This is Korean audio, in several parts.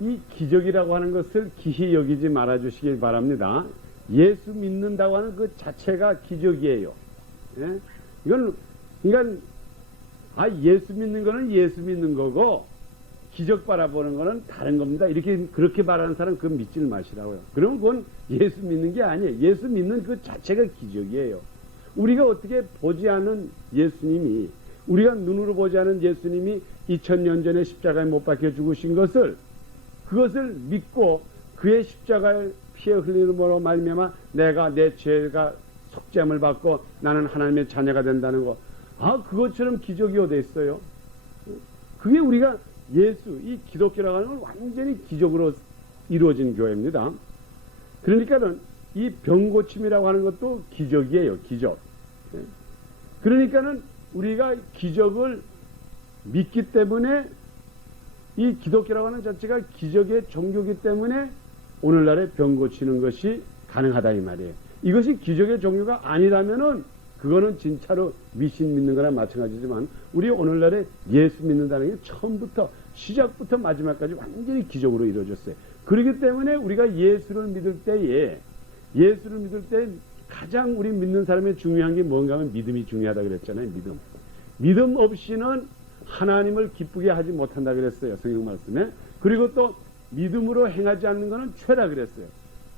이 기적이라고 하는 것을 기히 여기지 말아 주시길 바랍니다. 예수 믿는다고 하는 그 자체가 기적이에요. 예? 이건 예수 믿는 거는 예수 믿는 거고 기적 바라보는 거는 다른 겁니다. 그렇게 말하는 사람 그건 믿지 마시라고요. 그러면 그건 예수 믿는 게 아니에요. 예수 믿는 그 자체가 기적이에요. 우리가 어떻게 보지 않은 예수님이, 우리가 눈으로 보지 않은 예수님이 2000년 전에 십자가에 못 박혀 죽으신 그것을 믿고 그의 십자가의 피에 흘림으로 말미암아 내가 내 죄가 속죄함을 받고 나는 하나님의 자녀가 된다는 거, 그것처럼 기적이 어디 있어요? 그게 우리가 이 기독교라고 하는 건 완전히 기적으로 이루어진 교회입니다. 그러니까는 이 병고침이라고 하는 것도 기적이에요. 기적. 그러니까는 우리가 기적을 믿기 때문에 이 기독교라고 하는 자체가 기적의 종교이기 때문에 오늘날에 병 고치는 것이 가능하다 이 말이에요. 이것이 기적의 종교가 아니라면은 그거는 진짜로 미신 믿는 거나 마찬가지지만 우리 오늘날에 예수 믿는다는 게 처음부터 시작부터 마지막까지 완전히 기적으로 이루어졌어요. 그렇기 때문에 우리가 예수를 믿을 때 가장 우리 믿는 사람의 중요한 게 뭔가 하면 믿음이 중요하다 그랬잖아요. 믿음 없이는 하나님을 기쁘게 하지 못한다 그랬어요. 성경 말씀에. 그리고 또 믿음으로 행하지 않는 것은 죄라 그랬어요.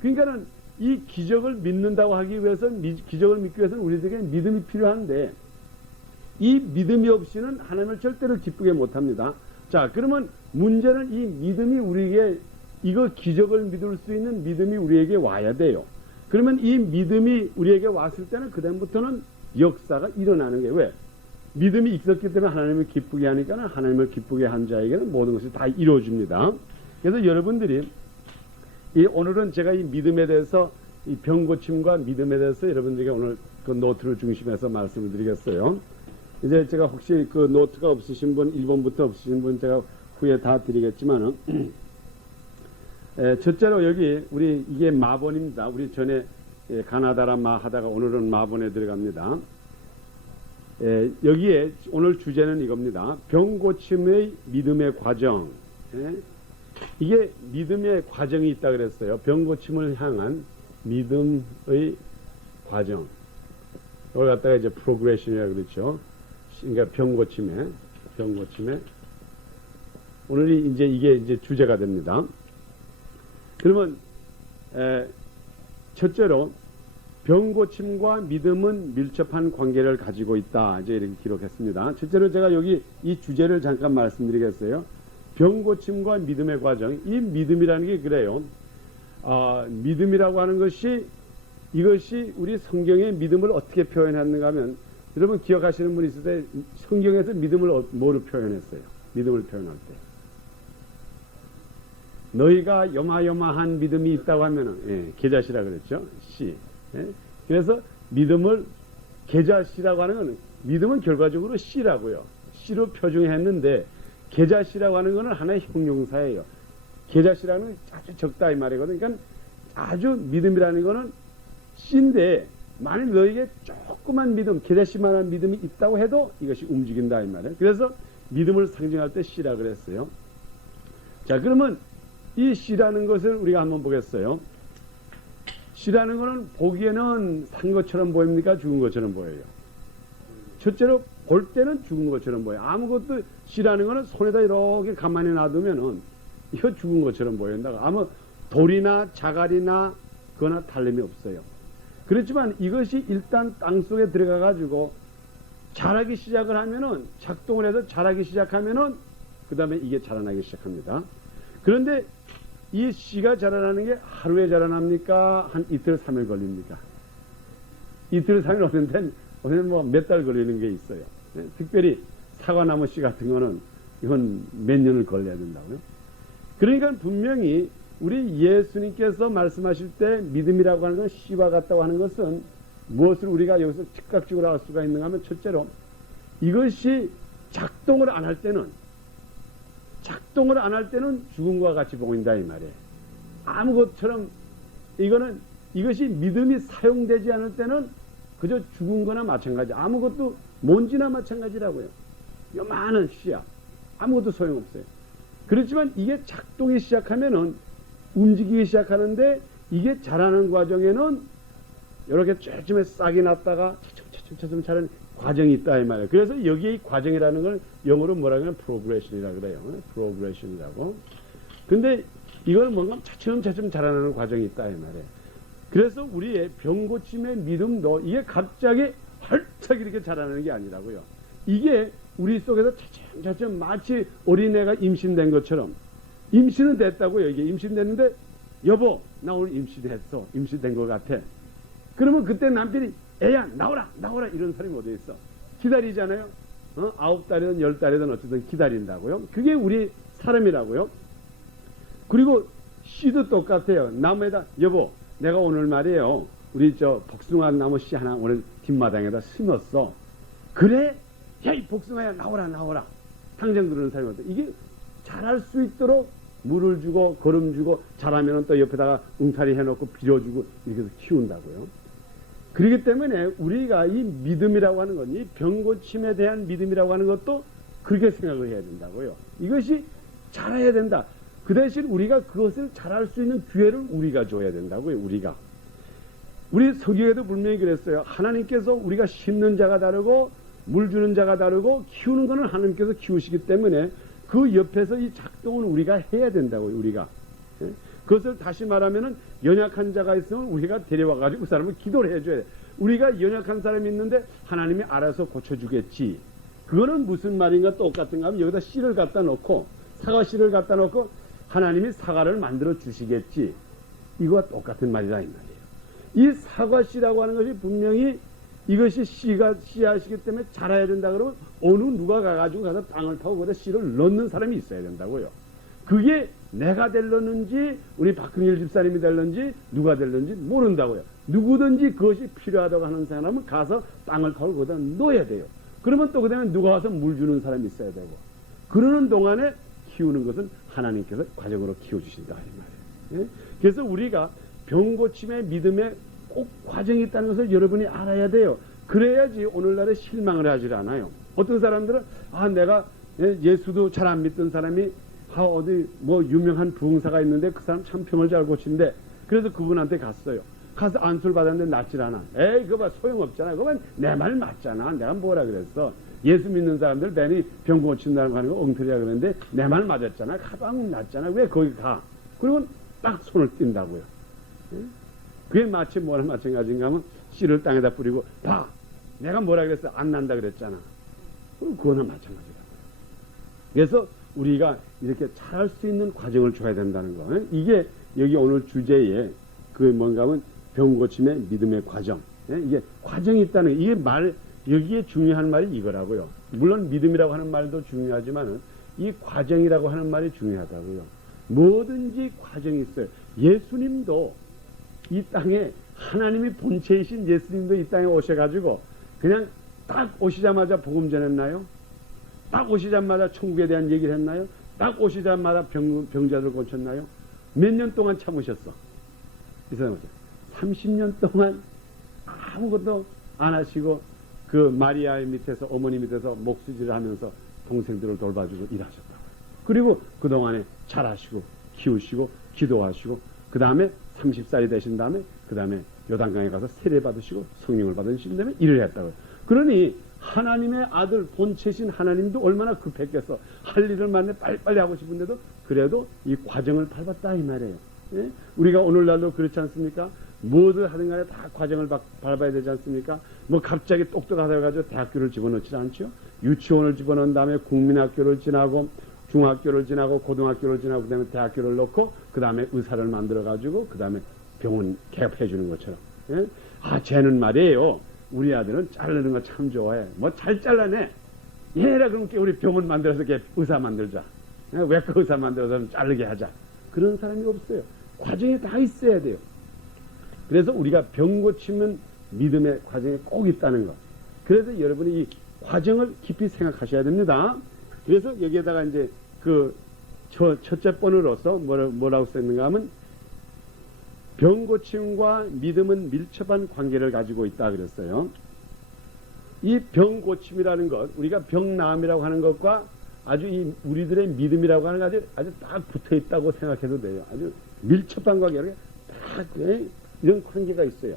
그러니까는 이 기적을 믿는다고 하기 위해서 기적을 믿기 위해서는 우리에게 믿음이 필요한데 이 믿음이 없이는 하나님을 절대로 기쁘게 못합니다. 자, 그러면 문제는 이 믿음이 우리에게 이거 기적을 믿을 수 있는 믿음이 우리에게 와야 돼요. 그러면 이 믿음이 우리에게 왔을 때는 그다음부터는 역사가 일어나는 게 왜? 믿음이 있었기 때문에 하나님을 기쁘게 하니까 하나님을 기쁘게 한 자에게는 모든 것이 다 이루어집니다. 그래서 여러분들이 오늘은 제가 이 믿음에 대해서 이 병고침과 믿음에 대해서 여러분들에게 오늘 그 노트를 중심해서 말씀을 드리겠어요. 이제 제가 혹시 그 노트가 없으신 분, 1번부터 없으신 분 제가 후에 다 드리겠지만은 첫째로 여기 이게 마본입니다. 우리 전에 가나다라 마 하다가 오늘은 마본에 들어갑니다. 여기에 오늘 주제는 이겁니다. 병고침의 믿음의 과정. 이게 믿음의 과정이 있다 그랬어요. 병고침을 향한 믿음의 과정. 이걸 갖다가 이제 프로그레션이라고 그랬죠. 그러니까 병고침에 오늘이 이게 이제 주제가 됩니다. 그러면 첫째로 병고침과 믿음은 밀접한 관계를 가지고 있다. 이제 이렇게 기록했습니다. 첫째로 제가 여기 이 주제를 잠깐 말씀드리겠어요. 병고침과 믿음의 과정. 이 믿음이라는 게 그래요. 믿음이라고 하는 이것이 우리 성경의 믿음을 어떻게 표현했는가 하면, 여러분 기억하시는 분 있을 때 성경에서 믿음을 뭐로 표현했어요? 믿음을 표현할 때. 너희가 요마요마한 믿음이 있다고 하면은, 계자시라 그랬죠? 시. 그래서 믿음을 계자시라고 하는 건, 믿음은 결과적으로 시라고요. 시로 표준했는데, 계자시라고 하는 것은 하나의 형용사예요. 계자시라는 건 아주 적다 이 말이거든요. 그러니까 아주 믿음이라는 것은 시인데 만일 너에게 조그만 믿음, 계자시만한 믿음이 있다고 해도 이것이 움직인다 이 말이에요. 그래서 믿음을 상징할 때 시라 그랬어요. 자, 그러면 이 시라는 것을 우리가 한번 보겠어요. 시라는 것은 보기에는 산 것처럼 보입니까? 죽은 것처럼 보여요? 첫째로 볼 때는 죽은 것처럼 보여요. 아무것도 시라는 것은 손에다 이렇게 가만히 놔두면은 이거 죽은 것처럼 보인다고. 아무 돌이나 자갈이나 그거나 다름이 없어요. 그렇지만 이것이 일단 땅 속에 들어가 가지고 자라기 시작을 하면은, 작동을 해서 자라기 시작하면은 그 다음에 이게 자라나기 시작합니다. 그런데 이 씨가 자라나는 게 하루에 자라납니까? 한 이틀, 3일 걸립니까? 이틀, 3일 오는 뭐 몇 달 걸리는 게 있어요. 특별히 사과나무 씨 같은 거는 이건 몇 년을 걸려야 된다고요. 그러니까 분명히 우리 예수님께서 말씀하실 때 믿음이라고 하는 건 씨와 같다고 하는 것은 무엇을 우리가 여기서 즉각적으로 알 수가 있는가 하면, 첫째로 이것이 작동을 안 할 때는 죽은 것과 같이 보인다 이 말이에요. 아무것처럼 이것이 믿음이 사용되지 않을 때는 그저 죽은 거나 마찬가지. 아무것도 먼지나 마찬가지라고요. 요만한 씨야. 아무것도 소용없어요. 그렇지만 이게 작동이 시작하면은 움직이기 시작하는데 이게 자라는 과정에는 이렇게 쪼쯤에 싹이 났다가 차츰 자라는 과정이 있다 이 말이에요. 그래서 여기에 이 과정이라는 걸 영어로 뭐라고 하면 progression이라고 그래요. progression이라고. 근데 이걸 뭔가 차츰 자라나는 과정이 있다 이 말이에요. 그래서 우리의 병고침의 믿음도 이게 갑자기 활짝 이렇게 자라나는 게 아니라고요. 이게 우리 속에서 차츰 마치 어린애가 임신된 것처럼 임신은 됐다고요. 이게 임신됐는데 여보 나 오늘 임신했어. 임신된 것 같아. 그러면 그때 남편이 애야 나오라 이런 사람이 어디 있어. 기다리잖아요. 9달이든 10달이든 어쨌든 기다린다고요. 그게 우리 사람이라고요. 그리고 씨도 똑같아요. 나무에다 여보 내가 오늘 말이에요. 우리 저 복숭아 나무 씨 하나 오늘 뒷마당에다 심었어. 그래? 야 이 복숭아야 나오라. 당장 그러는 사람이 어때? 이게 자랄 수 있도록 물을 주고 거름 주고 자라면 또 옆에다가 웅타리 해놓고 빌어주고 이렇게 해서 키운다고요. 그렇기 때문에 우리가 이 믿음이라고 하는 건 이 병고침에 대한 믿음이라고 하는 것도 그렇게 생각을 해야 된다고요. 이것이 자라야 된다. 그 대신 우리가 그것을 자랄 수 있는 기회를 우리가 줘야 된다고요. 우리 서기에도 분명히 그랬어요. 하나님께서 우리가 심는 자가 다르고 물 주는 자가 다르고 키우는 것은 하나님께서 키우시기 때문에 그 옆에서 이 작동은 우리가 해야 된다고요. 우리가. 그것을 다시 말하면은 연약한 자가 있으면 우리가 데려와가지고 그 사람을 기도를 해줘야 돼. 우리가 연약한 사람이 있는데 하나님이 알아서 고쳐주겠지. 그거는 무슨 말인가 똑같은가 하면 여기다 씨를 갖다 놓고 사과 씨를 갖다 놓고 하나님이 사과를 만들어 주시겠지. 이거와 똑같은 말이다 이 말이에요. 이 사과 씨라고 하는 것이 분명히 이것이 씨앗이기 때문에 자라야 된다 그러면 어느 누가 가가지고 가서 땅을 파고 거기다 씨를 넣는 사람이 있어야 된다고요. 그게 내가 될렀는지 우리 박흥일 집사님이 될런지 누가 될런지 모른다고요. 누구든지 그것이 필요하다고 하는 사람은 가서 땅을 파고 거기다 넣어야 돼요. 그러면 또 그다음에 누가 와서 물 주는 사람이 있어야 되고 그러는 동안에 키우는 것은 하나님께서 과정으로 키워주신다 이 말이에요. 그래서 우리가 병고침의 믿음에 꼭 과정이 있다는 것을 여러분이 알아야 돼요. 그래야지 오늘날에 실망을 하질 않아요. 어떤 사람들은 내가 예수도 잘 안 믿던 사람이 어디 뭐 유명한 부흥사가 있는데 그 사람 참 병을 잘 고친대. 그래서 그분한테 갔어요. 가서 안수를 받았는데 낫질 않아. 에이 그거 봐 소용없잖아. 그건 내 말 맞잖아. 내가 뭐라 그랬어. 예수 믿는 사람들 괜히 병 고친다는 거 하는 거 엉터리라 그랬는데 내 말 맞았잖아. 가방 낫잖아. 왜 거기 가? 그리고 딱 손을 띈다고요. 그게 마치 뭐랑 마찬가지인가 하면 씨를 땅에다 뿌리고 봐 내가 뭐라 그랬어 안 난다 그랬잖아. 그럼 그거는 마찬가지라고요. 그래서 우리가 이렇게 잘할 수 있는 과정을 줘야 된다는 거. 이게 여기 오늘 주제에 그 뭔가 하면 병고침의 믿음의 과정. 이게 과정이 있다는 거. 이게 여기에 중요한 말이 이거라고요. 물론 믿음이라고 하는 말도 중요하지만은 이 과정이라고 하는 말이 중요하다고요. 뭐든지 과정이 있어요. 예수님도 이 땅에 하나님이 본체이신 예수님도 이 땅에 오셔가지고 그냥 딱 오시자마자 복음 전했나요? 딱 오시자마자 천국에 대한 얘기를 했나요? 딱 오시자마자 병자들 고쳤나요? 몇 년 동안 참으셨어? 이 사람은 30년 동안 아무것도 안 하시고 그 마리아의 밑에서 어머니 밑에서 목수질을 하면서 동생들을 돌봐주고 일하셨다고요. 그리고 그동안에 잘하시고 키우시고 기도하시고 그 다음에 30살이 되신 다음에 그 다음에 요단강에 가서 세례 받으시고 성령을 받으신 다음에 일을 했다고요. 그러니 하나님의 아들 본체신 하나님도 얼마나 급했겠어. 할 일을 많이 빨리빨리 하고 싶은데도 그래도 이 과정을 밟았다 이 말이에요. 예? 우리가 오늘날도 그렇지 않습니까? 뭐든 하든 간에 다 과정을 밟아야 되지 않습니까? 뭐 갑자기 똑똑하다 가지고 대학교를 집어넣지 않죠? 유치원을 집어넣은 다음에 국민학교를 지나고 중학교를 지나고 고등학교를 지나고 그 다음에 대학교를 넣고 그 다음에 의사를 만들어 가지고 그 다음에 병원 개업해 주는 것처럼. 예? 쟤는 말이에요. 우리 아들은 자르는 거 참 좋아해. 뭐 잘 잘라내. 얘라 그럼 우리 병원 만들어서 의사 만들자. 외과 의사 만들어서 좀 자르게 하자. 그런 사람이 없어요. 과정이 다 있어야 돼요. 그래서 우리가 병 고치면 믿음의 과정이 꼭 있다는 것. 그래서 여러분이 이 과정을 깊이 생각하셔야 됩니다. 그래서 여기에다가 이제 그 첫째 번으로서 뭐라고 썼는가 하면 병 고침과 믿음은 밀접한 관계를 가지고 있다 그랬어요. 이 병 고침이라는 것, 우리가 병 나음이라고 하는 것과 아주 이 우리들의 믿음이라고 하는 게 아주 딱 붙어 있다고 생각해도 돼요. 아주 밀접한 관계가 딱 이런 관계가 있어요.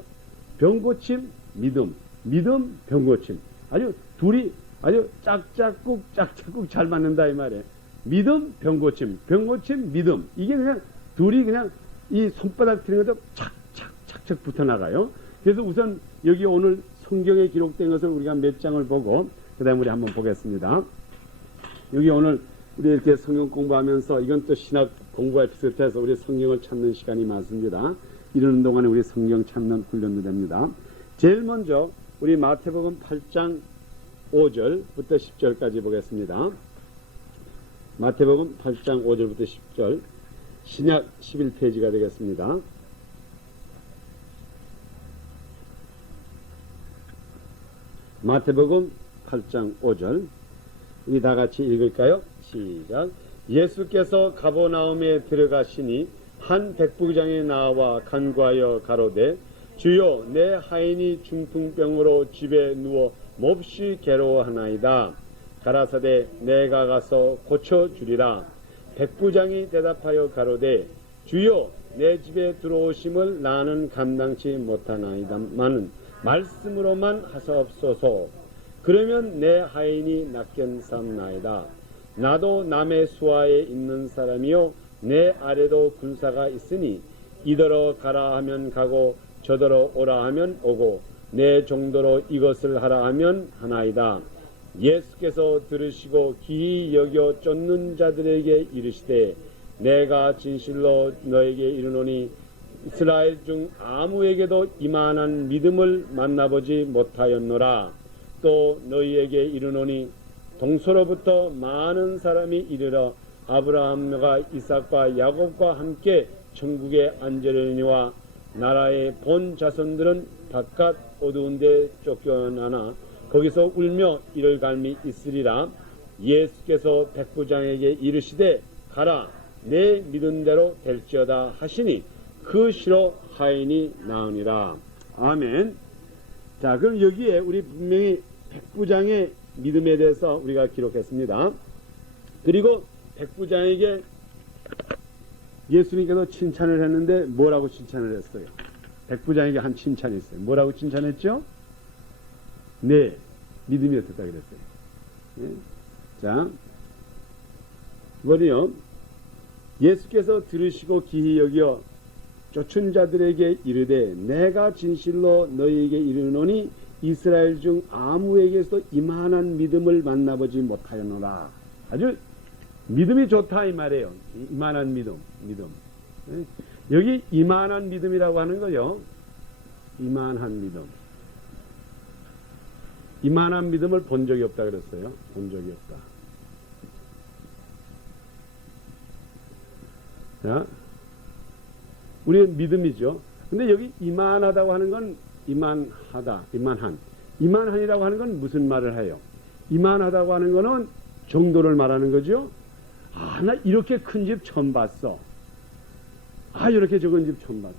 병고침, 믿음, 믿음, 병고침. 아주 둘이 아주 짝짝꿍 잘 맞는다 이 말이에요. 믿음, 병고침, 병고침, 믿음. 이게 그냥 둘이 그냥 이 손바닥 트는 것도 착착 붙어 나가요. 그래서 우선 여기 오늘 성경에 기록된 것을 우리가 몇 장을 보고 그 다음에 우리 한번 보겠습니다. 여기 오늘 우리 이렇게 성경 공부하면서 이건 또 신학 공부와 비슷해서 우리 성경을 찾는 시간이 많습니다. 이러는 동안에 우리 성경 찾는 훈련도 됩니다. 제일 먼저 우리 마태복음 8장 5절부터 10절까지 보겠습니다. 마태복음 8장 5절부터 10절 신약 11페이지가 되겠습니다. 마태복음 8장 5절 우리 다 같이 읽을까요? 시작. 예수께서 가버나움에 들어가시니 한 백부장이 나와 간구하여 가로되 주여 내 하인이 중풍병으로 집에 누워 몹시 괴로워하나이다. 가라사대 내가 가서 고쳐주리라. 백부장이 대답하여 가로되 주여 내 집에 들어오심을 나는 감당치 못하나이다마는 말씀으로만 하사옵소서. 그러면 내 하인이 낫겠사옵나이다. 나도 남의 수하에 있는 사람이요 내 아래도 군사가 있으니 이더러 가라 하면 가고 저더러 오라 하면 오고 내 정도로 이것을 하라 하면 하나이다. 예수께서 들으시고 기이 여겨 쫓는 자들에게 이르시되 내가 진실로 너에게 이르노니 이스라엘 중 아무에게도 이만한 믿음을 만나보지 못하였노라. 또 너희에게 이르노니 동서로부터 많은 사람이 이르러 아브라함과 이삭과 야곱과 함께 천국에 앉으려니와 나라의 본 자손들은 바깥 어두운 데 쫓겨나나 거기서 울며 이를 갈미 있으리라. 예수께서 백부장에게 이르시되 가라 내 믿은 대로 될지어다 하시니 그 시로 하인이 나으니라. 아멘. 자, 그럼 여기에 우리 분명히 백부장의 믿음에 대해서 우리가 기록했습니다. 그리고 백부장에게 예수님께서 칭찬을 했는데 뭐라고 칭찬을 했어요? 백부장에게 한 칭찬이 있어요. 뭐라고 칭찬했죠? 네, 믿음이 어떻다 그랬어요. 네. 자, 이번에요. 예수께서 들으시고 기히 여겨 쫓은 자들에게 이르되 내가 진실로 너희에게 이르노니 이스라엘 중 아무에게서도 이만한 믿음을 만나보지 못하였노라. 아주 믿음이 좋다 이 말이에요. 이만한 믿음. 네? 여기 이만한 믿음이라고 하는 거요. 이만한 믿음. 이만한 믿음을 본 적이 없다 그랬어요. 본 적이 없다. 자, 우리의 믿음이죠. 근데 여기 이만하다고 하는 건 이만하다, 이만한이라고 하는 건 무슨 말을 해요? 이만하다고 하는 거는 정도를 말하는 거죠. 아, 나 이렇게 큰 집 처음 봤어. 아, 이렇게 적은 집 처음 봤어.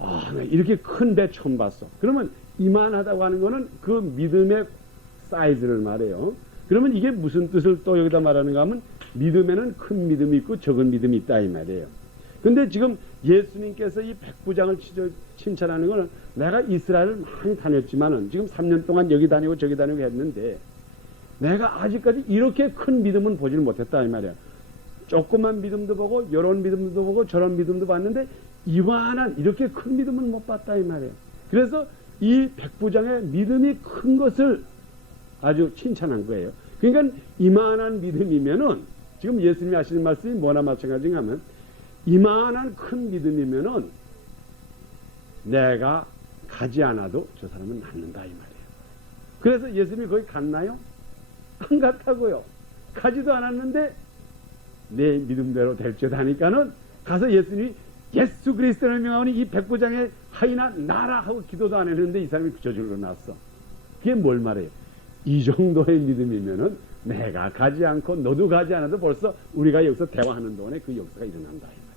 아, 나 이렇게 큰 배 처음 봤어. 그러면 이만하다고 하는 거는 그 믿음의 사이즈를 말해요. 그러면 이게 무슨 뜻을 또 여기다 말하는가 하면 믿음에는 큰 믿음이 있고 적은 믿음이 있다 이 말이에요. 근데 지금 예수님께서 이 백부장을 칭찬하는 거는 내가 이스라엘을 많이 다녔지만은 지금 3년 동안 여기 다니고 저기 다니고 했는데 내가 아직까지 이렇게 큰 믿음은 보질 못했다 이 말이야. 조그만 믿음도 보고 이런 믿음도 보고 저런 믿음도 봤는데 이만한 이렇게 큰 믿음은 못 봤다 이 말이에요. 그래서 이 백부장의 믿음이 큰 것을 아주 칭찬한 거예요. 그러니까 이만한 믿음이면은 지금 예수님이 하시는 말씀이 뭐나 마찬가지인가 하면 이만한 큰 믿음이면은 내가 가지 않아도 저 사람은 낫는다 이 말이에요. 그래서 예수님이 거기 갔나요? 안 갔다고요. 가지도 않았는데 내 믿음대로 될지어다 하니까는 가서 예수님이 예수 그리스도를 명하니 이 백부장의 하인아 나라 하고 기도도 안 했는데 이 사람이 저절로 났어. 그게 뭘 말해요? 이 정도의 믿음이면은 내가 가지 않고 너도 가지 않아도 벌써 우리가 여기서 대화하는 동안에 그 역사가 일어난다 이 말이에요.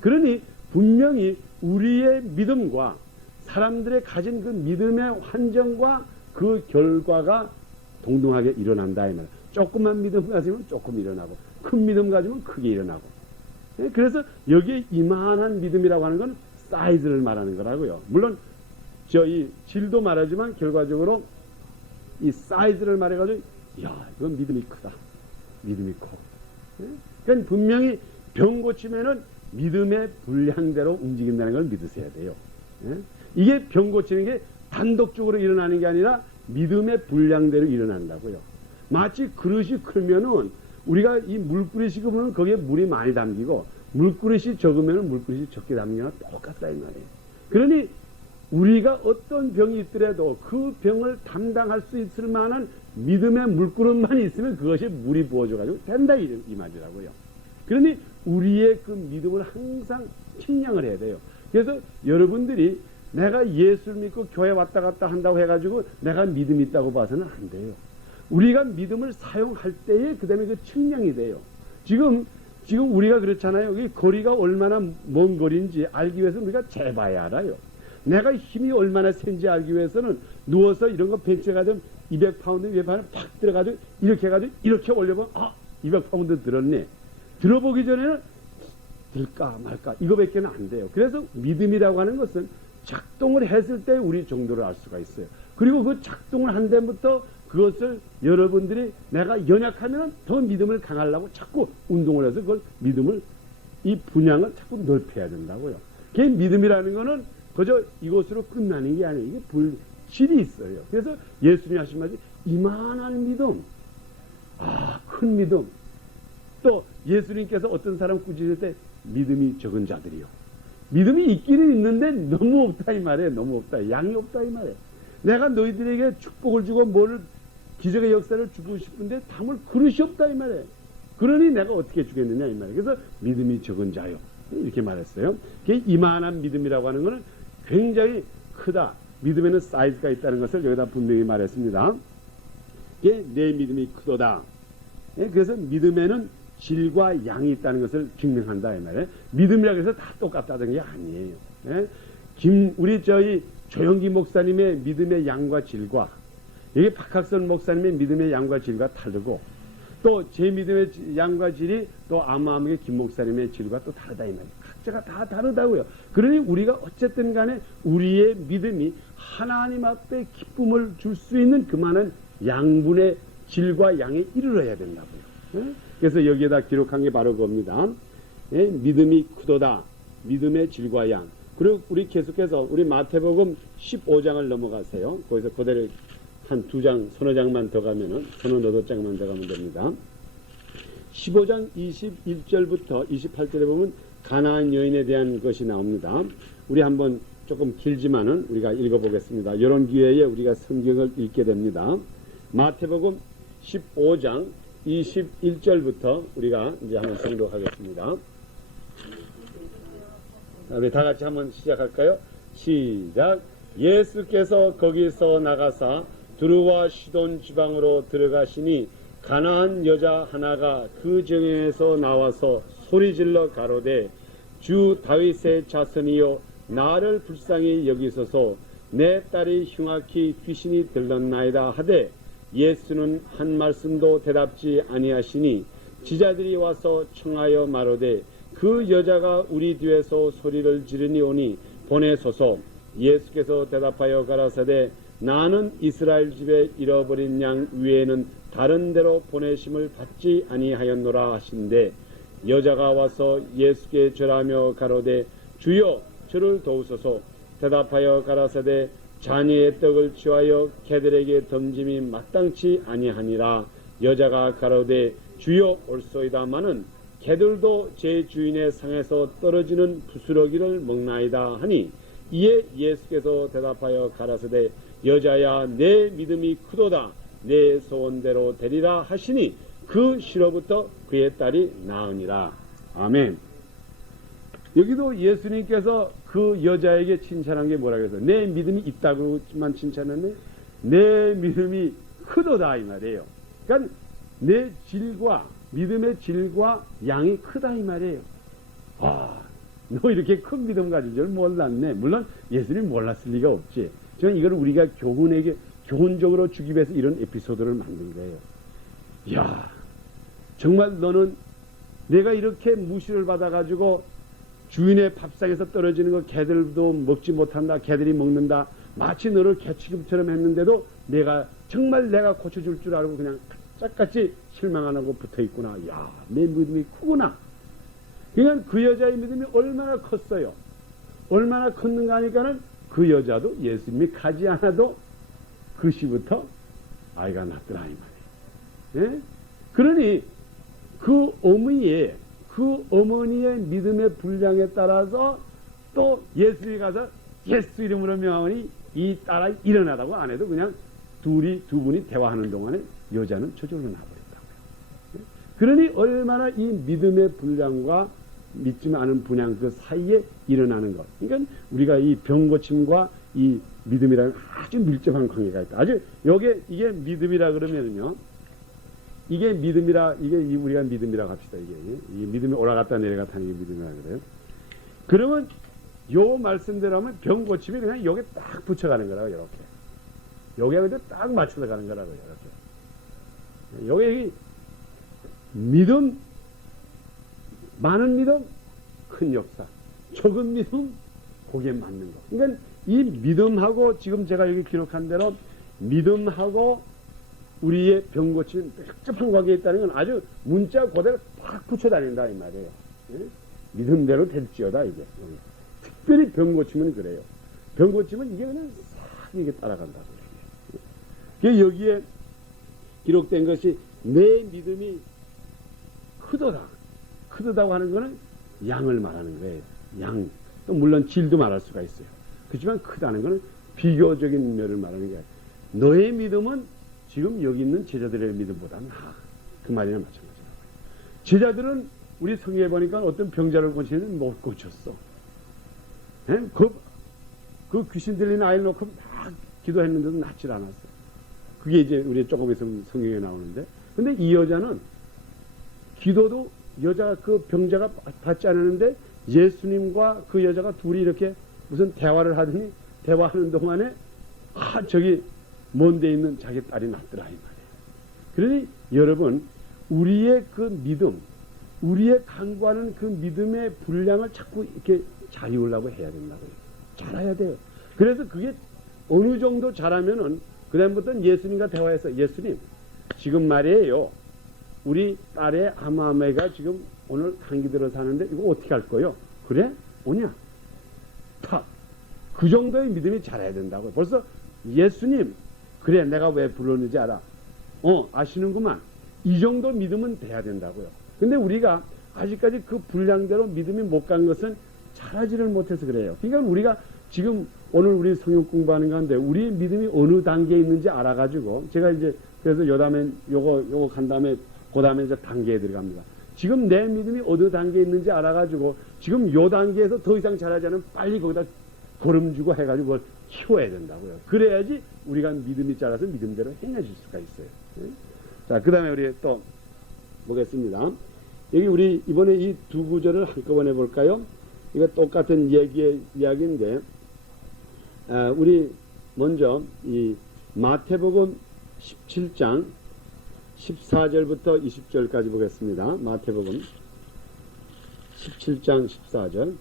그러니 분명히 우리의 믿음과 사람들의 가진 그 믿음의 환정과 그 결과가 동등하게 일어난다 이 말이에요. 조그만 믿음 가지면 조금 일어나고 큰 믿음 가지면 크게 일어나고. 그래서 여기에 이만한 믿음이라고 하는 건 사이즈를 말하는 거라고요. 물론 이 질도 말하지만 결과적으로 이 사이즈를 말해가지고 야 이건 믿음이 크다. 믿음이 커. 그러니까 분명히 병 고치면은 믿음의 분량대로 움직인다는 걸 믿으셔야 돼요. 이게 병 고치는 게 단독적으로 일어나는 게 아니라 믿음의 분량대로 일어난다고요. 마치 그릇이 크면은 우리가 이 물그릇이 크면 거기에 물이 많이 담기고 물그릇이 적으면 물그릇이 적게 담기는 거랑 똑같다 이 말이에요. 그러니 우리가 어떤 병이 있더라도 그 병을 담당할 수 있을 만한 믿음의 물그릇만 있으면 그것이 물이 부어져가지고 된다 이 말이라고요. 그러니 우리의 그 믿음을 항상 측량을 해야 돼요. 그래서 여러분들이 내가 예수를 믿고 교회 왔다 갔다 한다고 해가지고 내가 믿음이 있다고 봐서는 안 돼요. 우리가 믿음을 사용할 때에 그 다음에 그 측량이 돼요. 지금 우리가 그렇잖아요. 이 거리가 얼마나 먼 거리인지 알기 위해서는 우리가 재봐야 알아요. 내가 힘이 얼마나 센지 알기 위해서는 누워서 이런 거 벤치가지고 200파운드 위에 팍 들어가지고 이렇게 해가지고 이렇게 올려보면 200파운드 들었네. 들어보기 전에는 들까 말까 이거밖에 안 돼요. 그래서 믿음이라고 하는 것은 작동을 했을 때 우리 정도를 알 수가 있어요. 그리고 그 작동을 한 데부터 그것을 여러분들이 내가 연약하면 더 믿음을 강하려고 자꾸 운동을 해서 그걸 믿음을 이 분량을 자꾸 넓혀야 된다고요. 그 믿음이라는 거는 그저 이것으로 끝나는 게 아니에요. 이게 질이 있어요. 그래서 예수님이 하신 말이 이만한 믿음, 큰 믿음. 또 예수님께서 어떤 사람 꾸짖을 때 믿음이 적은 자들이요. 믿음이 있기는 있는데 너무 없다 이 말이에요. 너무 없다. 양이 없다 이 말이에요. 내가 너희들에게 축복을 주고 뭘 기적의 역사를 주고 싶은데 담을 그릇이 없다 이 말이에요. 그러니 내가 어떻게 주겠느냐 이 말이에요. 그래서 믿음이 적은 자요. 이렇게 말했어요. 이만한 믿음이라고 하는 것은 굉장히 크다. 믿음에는 사이즈가 있다는 것을 여기다 분명히 말했습니다. 내 믿음이 크도다. 그래서 믿음에는 질과 양이 있다는 것을 증명한다 이 말이에요. 믿음이라고 해서 다 똑같다는 게 아니에요. 우리 조영기 목사님의 믿음의 양과 질과 여기 박학선 목사님의 믿음의 양과 질과 다르고 또 제 믿음의 양과 질이 또 아마함의 김 목사님의 질과 또 다르다 이 말이에요. 각자가 다 다르다고요. 그러니 우리가 어쨌든 간에 우리의 믿음이 하나님 앞에 기쁨을 줄 수 있는 그만한 양분의 질과 양에 이르러야 된다고요. 그래서 여기에다 기록한 게 바로 그겁니다. 믿음이 크도다. 믿음의 질과 양. 그리고 우리 계속해서 우리 마태복음 15장을 넘어가세요. 거기서 그대로 한 두 장, 서너 장만 더 가면은, 서너 너덟 장만 더 가면 됩니다. 15장 21절부터 28절에 보면 가나안 여인에 대한 것이 나옵니다. 우리 한번 조금 길지만은 우리가 읽어보겠습니다. 이런 기회에 우리가 성경을 읽게 됩니다. 마태복음 15장 21절부터 우리가 이제 한번 성독하겠습니다. 우리 다 같이 한번 시작할까요? 시작. 예수께서 거기서 나가사 두루와 시돈 지방으로 들어가시니 가나안 여자 하나가 그 정에서 나와서 소리질러 가로되 주 다윗의 자손이여 나를 불쌍히 여기소서 내 딸이 흉악히 귀신이 들렀나이다 하되 예수는 한 말씀도 대답지 아니하시니 지자들이 와서 청하여 말하되 그 여자가 우리 뒤에서 소리를 지르니 오니 보내소서. 예수께서 대답하여 가라사대 나는 이스라엘 집에 잃어버린 양 외에는 다른 데로 보내심을 받지 아니하였노라 하신대 여자가 와서 예수께 절하며 가로되 주여 저를 도우소서. 대답하여 가라사대 자녀의 떡을 취하여 개들에게 던짐이 마땅치 아니하니라. 여자가 가로되 주여 옳소이다마는 개들도 제 주인의 상에서 떨어지는 부스러기를 먹나이다 하니 이에 예수께서 대답하여 가라사대 여자야 내 믿음이 크도다 내 소원대로 되리라 하시니 그 시로부터 그의 딸이 나으니라. 아멘. 여기도 예수님께서 그 여자에게 칭찬한 게 뭐라고 해서 내 믿음이 있다고만 칭찬했네. 내 믿음이 크도다 이 말이에요. 그러니까 내 질과 믿음의 질과 양이 크다 이 말이에요. 너 이렇게 큰 믿음 가진 줄 몰랐네. 물론 예수님이 몰랐을 리가 없지. 저는 이걸 우리가 교훈적으로 주기 위해서 이런 에피소드를 만든 거예요. 야, 정말 너는 내가 이렇게 무시를 받아가지고 주인의 밥상에서 떨어지는 거 개들도 먹지 못한다, 개들이 먹는다, 마치 너를 개 취급처럼 했는데도 정말 내가 고쳐줄 줄 알고 그냥 짝같이 실망 안 하고 붙어 있구나. 야, 내 믿음이 크구나. 그러니까 그 여자의 믿음이 얼마나 컸어요. 얼마나 컸는가 하니까는 그 여자도 예수님이 가지 않아도 그 시부터 아이가 낳더라 이 말이에요. 예? 그러니 그 어머니의 믿음의 분량에 따라서 또 예수님이 가서 예수 이름으로 명하니 이 딸아 일어나라고 안 해도 그냥 두 분이 대화하는 동안에 여자는 저절로 나버렸다고요. 그러니 얼마나 이 믿음의 분량과 믿지 않은 분량 그 사이에 일어나는 것. 그러니까 우리가 이 병고침과 이 믿음이라는 아주 밀접한 관계가 있다. 이게 믿음이라 그러면은요. 이게 우리가 믿음이라고 합시다. 이 믿음이 올라갔다 내려갔다 하는 게 믿음이라 그래요. 그러면 요 말씀대로 하면 병고침이 그냥 여기에 딱 붙여가는 거라고, 이렇게. 여기에 그냥 딱 맞춰서 가는 거라고요, 이렇게. 여기 믿음, 많은 믿음, 큰 역사. 적은 믿음, 거기에 맞는 거. 그러니까 이 믿음하고 지금 제가 여기 기록한 대로 믿음하고 우리의 병고침이 밀접한 관계에 있다는 건 아주 문자 그대로 팍 붙여 다닌다 이 말이에요. 예? 믿음대로 될지어다 이게. 특별히 병고침은 그래요. 병고침은 이게 그냥 싹 이게 따라간다고. 그래요. 여기에 기록된 것이 내 믿음이 크도다고 하는 것은 양을 말하는 거예요. 양. 또 물론 질도 말할 수가 있어요. 그렇지만 크다는 것은 비교적인 면을 말하는 거예요. 너의 믿음은 지금 여기 있는 제자들의 믿음보다는 그 말이나 마찬가지라고요. 제자들은 우리 성경에 보니까 어떤 병자를 고치는데 못 고쳤어. 예? 그 귀신 들린 아이를 놓고 막 기도했는데도 낫질 않았어. 그게 이제 우리 조금 있으면 성경에 나오는데, 근데 이 여자는 기도도 그 병자가 받지 않았는데 예수님과 그 여자가 둘이 이렇게 무슨 대화를 하더니 대화하는 동안에 저기 먼데 있는 자기 딸이 낫더라 이 말이에요. 그러니 여러분, 우리의 그 믿음, 우리의 간구하는 그 믿음의 분량을 자꾸 이렇게 잘이우려고 해야 된다고요. 잘해야 돼요. 그래서 그게 어느 정도 잘하면은 그다음부터는 예수님과 대화해서, 예수님 지금 말이에요, 우리 딸의 아마매가 지금 오늘 감기 들어서 하는데 이거 어떻게 할 거요? 그래? 오냐? 그 정도의 믿음이 잘해야 된다고요. 벌써 예수님, 그래 내가 왜 불렀는지 알아? 아시는구만. 이 정도 믿음은 돼야 된다고요. 근데 우리가 아직까지 그 분량대로 믿음이 못 간 것은 잘하지를 못해서 그래요. 그러니까 우리가 지금 오늘 우리 성경 공부하는 가운데 우리의 믿음이 어느 단계에 있는지 알아가지고, 제가 이제 그래서 요다음에 요거 간 다음에 그 다음에 이제 단계에 들어갑니다. 지금 내 믿음이 어느 단계에 있는지 알아가지고 지금 요 단계에서 더 이상 잘하지 않으면 빨리 거기다 걸음 주고 해가지고 그걸 키워야 된다고요. 그래야지 우리가 믿음이 자라서 믿음대로 행해질 수가 있어요. 자, 그 다음에 우리 또 보겠습니다. 여기 우리 이번에 이 두 구절을 한꺼번에 볼까요? 이거 똑같은 이야기인데, 우리 먼저 이 마태복음 17장 14절부터 20절까지 보겠습니다. 마태복음 17장 14절.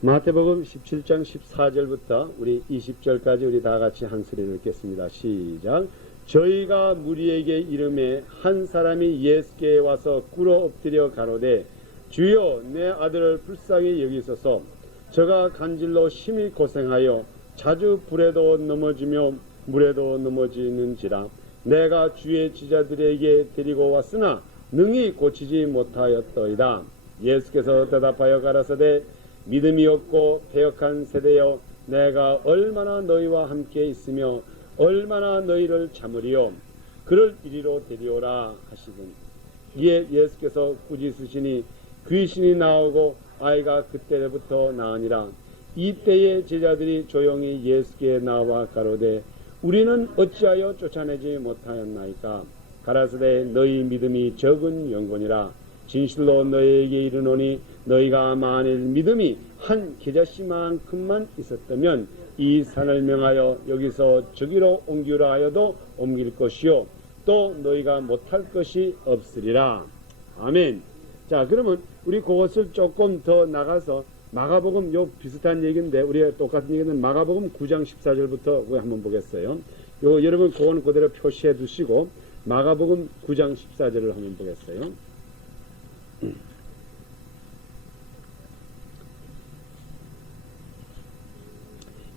마태복음 17장 14절부터 우리 20절까지 우리 다 같이 한 소리를 읽겠습니다. 시작. 저희가 무리에게 이름에 한 사람이 예수께 와서 꿇어 엎드려 가로되, 주여 내 아들을 불쌍히 여기소서. 저가 간질로 심히 고생하여 자주 불에도 넘어지며 물에도 넘어지는지라. 내가 주의 지자들에게 데리고 왔으나 능히 고치지 못하였더이다. 예수께서 대답하여 가라사대, 믿음이 없고 배역한 세대여, 내가 얼마나 너희와 함께 있으며 얼마나 너희를 참으리요. 그를 이리로 데려오라 하시더니, 이에 예수께서 꾸짖으시니 귀신이 나오고 아이가 그때부터 나으니라. 이때에 제자들이 조용히 예수께 나와 가로되, 우리는 어찌하여 쫓아내지 못하였나이까? 가라사대, 너희 믿음이 적은 영혼이라. 진실로 너희에게 이르노니, 너희가 만일 믿음이 한 겨자씨만큼만 있었다면 이 산을 명하여 여기서 저기로 옮기라 하여도 옮길 것이요 또 너희가 못할 것이 없으리라. 아멘. 자, 그러면 우리 그것을 조금 더 나가서 마가복음 요 비슷한 얘기인데 우리가 똑같은 얘기는 마가복음 9장 14절부터 한번 보겠어요. 요 여러분 그거는 그대로 표시해 두시고 마가복음 9장 14절을 한번 보겠어요.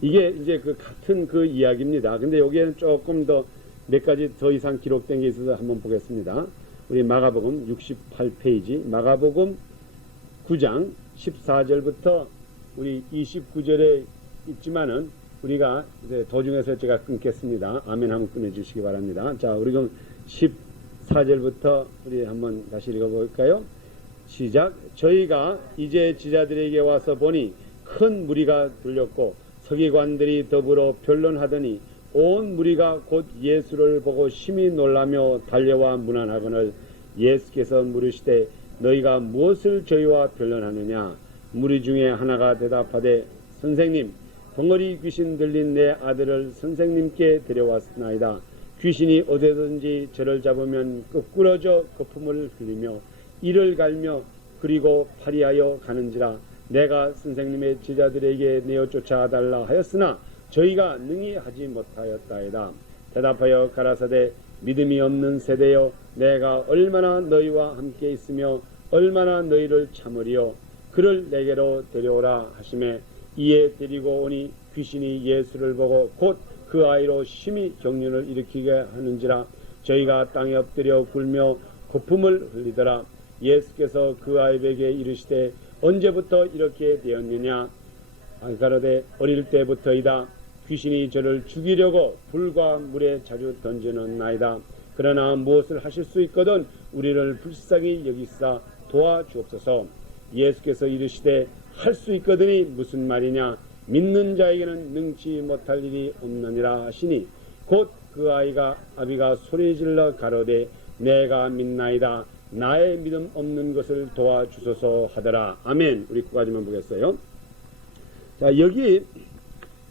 이게 이제 그 같은 그 이야기입니다. 근데 여기에는 조금 더 몇 가지 더 이상 기록된 게 있어서 한번 보겠습니다. 우리 마가복음 68페이지 마가복음 9장 14절부터 우리 29절에 있지만은 우리가 이제 도중에서 제가 끊겠습니다. 아멘 한번 끊어주시기 바랍니다. 자, 우리 그럼 14절부터 우리 한번 다시 읽어볼까요? 시작. 저희가 이제 지자들에게 와서 보니 큰 무리가 들렸고 서기관들이 더불어 변론하더니 온 무리가 곧 예수를 보고 심히 놀라며 달려와 문안하거늘 예수께서 물으시되 너희가 무엇을 저희와 변론하느냐? 무리 중에 하나가 대답하되 선생님 덩어리 귀신 들린 내 아들을 선생님께 데려왔나이다. 귀신이 어디든지 저를 잡으면 끄꾸러져 거품을 흘리며 이를 갈며 그리고 파리하여 가는지라. 내가 선생님의 제자들에게 내어 쫓아달라 하였으나 저희가 능히 하지 못하였다이다. 대답하여 가라사대 믿음이 없는 세대여 내가 얼마나 너희와 함께 있으며 얼마나 너희를 참으리요. 그를 내게로 데려오라 하시매 이에 데리고 오니 귀신이 예수를 보고 곧 그 아이로 심히 경련을 일으키게 하는지라. 저희가 땅에 엎드려 굴며 거품을 흘리더라. 예수께서 그 아이에게 이르시되 언제부터 이렇게 되었느냐? 가로되 어릴 때부터이다. 귀신이 저를 죽이려고 불과 물에 자주 던지는 나이다. 그러나 무엇을 하실 수 있거든 우리를 불쌍히 여기사 도와주옵소서. 예수께서 이르시되 할 수 있거든이 무슨 말이냐? 믿는 자에게는 능치 못할 일이 없느니라 하시니 곧 그 아비가 소리질러 가로되 내가 믿나이다. 나의 믿음 없는 것을 도와주소서 하더라. 아멘. 우리 끝까지만 보겠어요. 자, 여기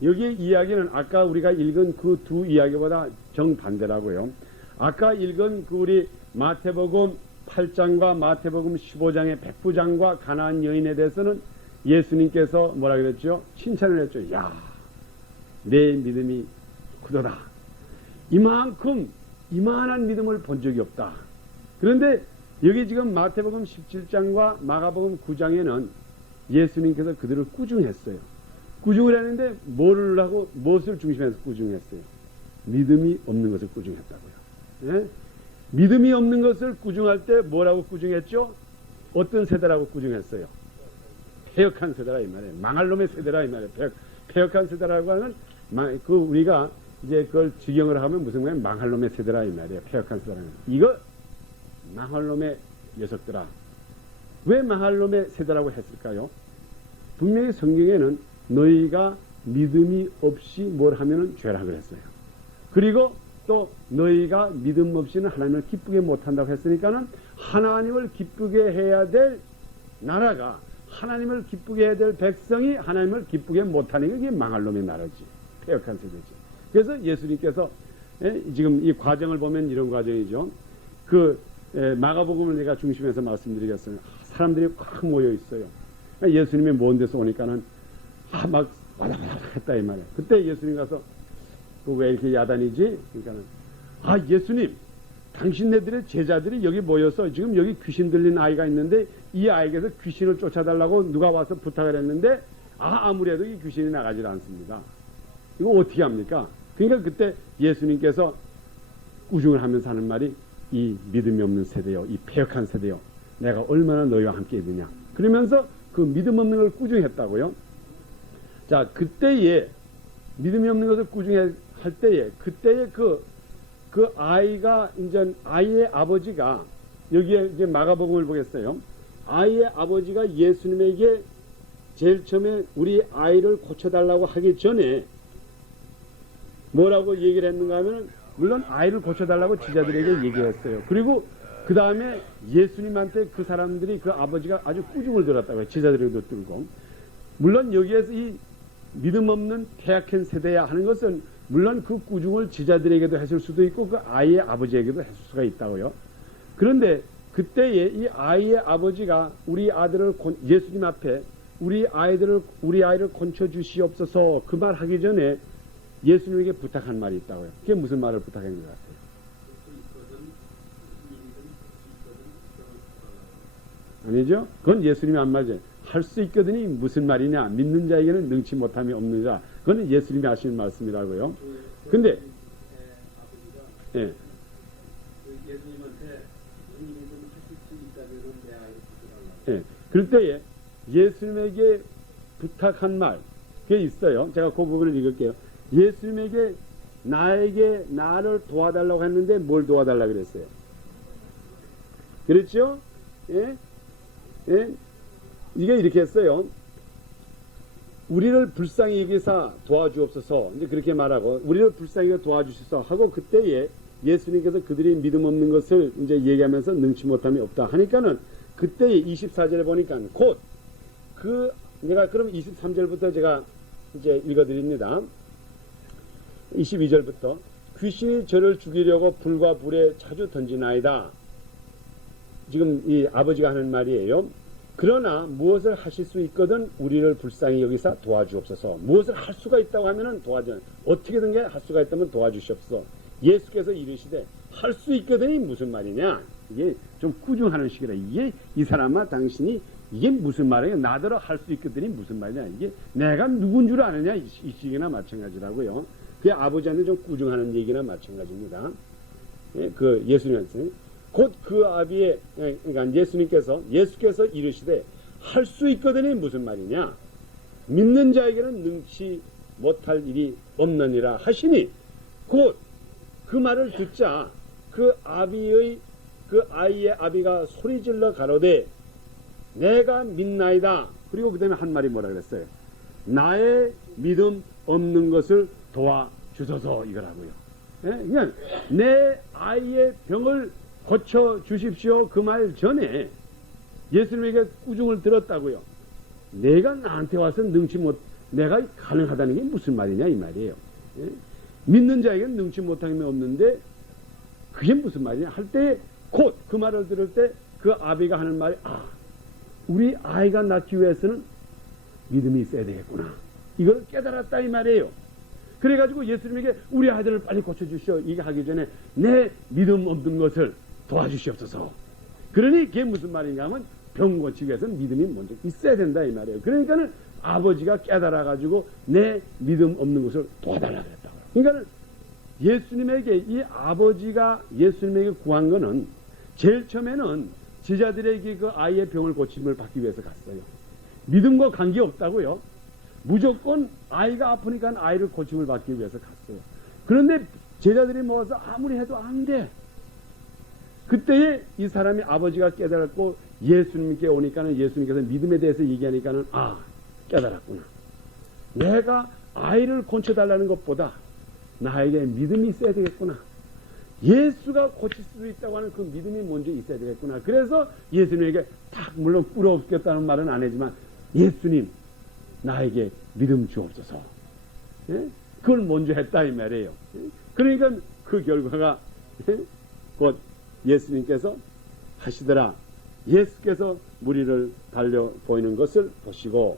이야기는 아까 우리가 읽은 그 두 이야기보다 정반대라고요. 아까 읽은 그 우리 마태복음 8장과 마태복음 15장의 백부장과 가나안 여인에 대해서는 예수님께서 뭐라 그랬죠? 칭찬을 했죠. 야, 내 믿음이 크도다. 이만한 믿음을 본 적이 없다. 그런데 여기 지금 마태복음 17장과 마가복음 9장에는 예수님께서 그들을 꾸중했어요. 꾸중을 했는데 무엇을 중심해서 꾸중했어요? 믿음이 없는 것을 꾸중했다고요. 예? 믿음이 없는 것을 꾸중할 때 뭐라고 꾸중했죠? 어떤 세대라고 꾸중했어요? 패역한 세대라 이 말이에요. 망할 놈의 세대라 이 말이에요. 패역한 세대라고 하는 우리가 이제 그걸 직영을 하면 무슨 말이에요? 망할 놈의 세대라 이 말이에요. 패역한 세대라는 이거 망할 놈의 녀석들아. 왜 망할 놈의 세대라고 했을까요? 분명히 성경에는 너희가 믿음이 없이 뭘 하면은 죄라 그랬어요. 그리고 또 너희가 믿음 없이는 하나님을 기쁘게 못한다고 했으니까는 하나님을 기쁘게 해야 될 나라가 하나님을 기쁘게 해야 될 백성이 하나님을 기쁘게 못하는 게 망할 놈의 나라지. 패역한 세대지. 그래서 예수님께서 지금 이 과정을 보면 이런 과정이죠. 마가복음을 내가 중심에서 말씀드리겠어요. 사람들이 확 모여 있어요. 예수님이 먼 데서 오니까는 막 와다와다 했다 이 말이야. 그때 예수님 가서 왜 이렇게 야단이지? 그러니까는 예수님, 당신네들의 제자들이 여기 모여서 지금 여기 귀신 들린 아이가 있는데 이 아이에게서 귀신을 쫓아달라고 누가 와서 부탁을 했는데 아무래도 이 귀신이 나가질 않습니다. 이거 어떻게 합니까? 그러니까 그때 예수님께서 꾸중을 하면서 하는 말이 이 믿음이 없는 세대요, 이 패역한 세대요, 내가 얼마나 너희와 함께 있느냐. 그러면서 그 믿음 없는 걸 꾸중했다고요. 자, 그때에 믿음이 없는 것을 꾸중할 때에 그때에 그 아이가 이제 아이의 아버지가 여기에 이제 마가복음을 보겠어요. 아이의 아버지가 예수님에게 제일 처음에 우리 아이를 고쳐달라고 하기 전에 뭐라고 얘기를 했는가 하면 물론 아이를 고쳐달라고 제자들에게 얘기했어요. 그리고 그 다음에 예수님한테 그 사람들이 그 아버지가 아주 꾸중을 들었다고요. 제자들에게도 들고. 물론 여기에서 이 믿음 없는 퇴학한 세대야 하는 것은 물론 그 꾸중을 제자들에게도 했을 수도 있고 그 아이의 아버지에게도 했을 수가 있다고요. 그런데 그때에 이 아이의 아버지가 우리 아들을 예수님 앞에 우리 아이를 건쳐 주시옵소서 그 말 하기 전에 예수님에게 부탁한 말이 있다고요. 그게 무슨 말을 부탁한 것 같아요? 아니죠? 그건 예수님이 안 맞아요. 할 수 있거든이 무슨 말이냐? 믿는 자에게는 능치 못함이 없는 자. 그건 예수님이 하시는 말씀이라고요. 근데 예. 예수님한테 이런 좀 하실 수 있다면 내 아이를 부탁하려고. 예. 그럴 때에 예수님에게 부탁한 말, 그게 있어요. 제가 그 부분을 읽을게요. 예수님에게 나를 도와달라고 했는데 뭘 도와달라고 그랬어요? 그렇죠? 예? 예? 이게 이렇게 했어요. 우리를 불쌍히 여기사 도와주옵소서. 이제 그렇게 말하고, 우리를 불쌍히 여기사 도와주소서 하고, 그때에 예수님께서 그들이 믿음 없는 것을 이제 얘기하면서 능치 못함이 없다 하니까는, 그때에 24절에 보니까 곧 내가 그럼 23절부터 제가 이제 읽어드립니다. 22절부터 귀신이 저를 죽이려고 불과 불에 자주 던지나이다. 지금 이 아버지가 하는 말이에요. 그러나 무엇을 하실 수 있거든 우리를 불쌍히 여기사 도와주옵소서. 무엇을 할 수가 있다고 하면은 어떻게든 할 수가 있다면 도와주시옵소서. 예수께서 이르시되 할 수 있거든이 무슨 말이냐? 이게 좀 꾸중하는 식이라. 이게 이 사람아 당신이 이게 무슨 말이에요? 나더러 할 수 있거든이 무슨 말이냐? 이게 내가 누군 줄 아느냐? 이 식이나 마찬가지라고요. 그 아버지한테 좀 꾸중하는 얘기나 마찬가지입니다. 예, 그 예수님한테 곧 그 아비의 그러니까 예수께서 이르시되 할 수 있거든이 무슨 말이냐? 믿는 자에게는 능치 못할 일이 없느니라 하시니 곧 그 말을 듣자 그 아이의 아비가 소리질러 가로되 내가 믿나이다. 그리고 그 다음에 한 말이 뭐라 그랬어요? 나의 믿음 없는 것을 도와주소서 이거라고요. 예? 그냥 내 아이의 병을 고쳐 주십시오 그 말 전에 예수님에게 꾸중을 들었다고요. 내가 나한테 와서 내가 가능하다는 게 무슨 말이냐 이 말이에요. 예? 믿는 자에게는 능치 못함이 없는데 그게 무슨 말이냐 할 때 곧 그 말을 들을 때 그 아비가 하는 말이 우리 아이가 낳기 위해서는 믿음이 있어야 되겠구나. 이걸 깨달았다 이 말이에요. 그래가지고 예수님에게 우리 아이들을 빨리 고쳐주시오. 이게 하기 전에 내 믿음 없는 것을 도와주시옵소서. 그러니 그게 무슨 말인가 하면 병 고치기 위해서는 믿음이 먼저 있어야 된다 이 말이에요. 그러니까는 아버지가 깨달아가지고 내 믿음 없는 것을 도와달라 그랬다고. 그러니까는 예수님에게 이 아버지가 예수님에게 구한 거는 제일 처음에는 제자들에게 그 아이의 병을 고침을 받기 위해서 갔어요. 믿음과 관계없다고요. 무조건 아이가 아프니까 아이를 고침을 받기 위해서 갔어요. 그런데 제자들이 모아서 아무리 해도 안 돼. 그때에 이 사람이 아버지가 깨달았고 예수님께 오니까는 예수님께서 믿음에 대해서 얘기하니까는 깨달았구나. 내가 아이를 고쳐달라는 것보다 나에게 믿음이 있어야 되겠구나. 예수가 고칠 수 있다고 하는 그 믿음이 먼저 있어야 되겠구나. 그래서 예수님에게 물론 꿇어엎겠다는 말은 안 하지만 예수님 나에게 믿음 주옵소서. 예? 그걸 먼저 했다 이 말이에요. 예? 그러니까 그 결과가 곧 예수님께서 하시더라. 예수께서 무리를 달려 보이는 것을 보시고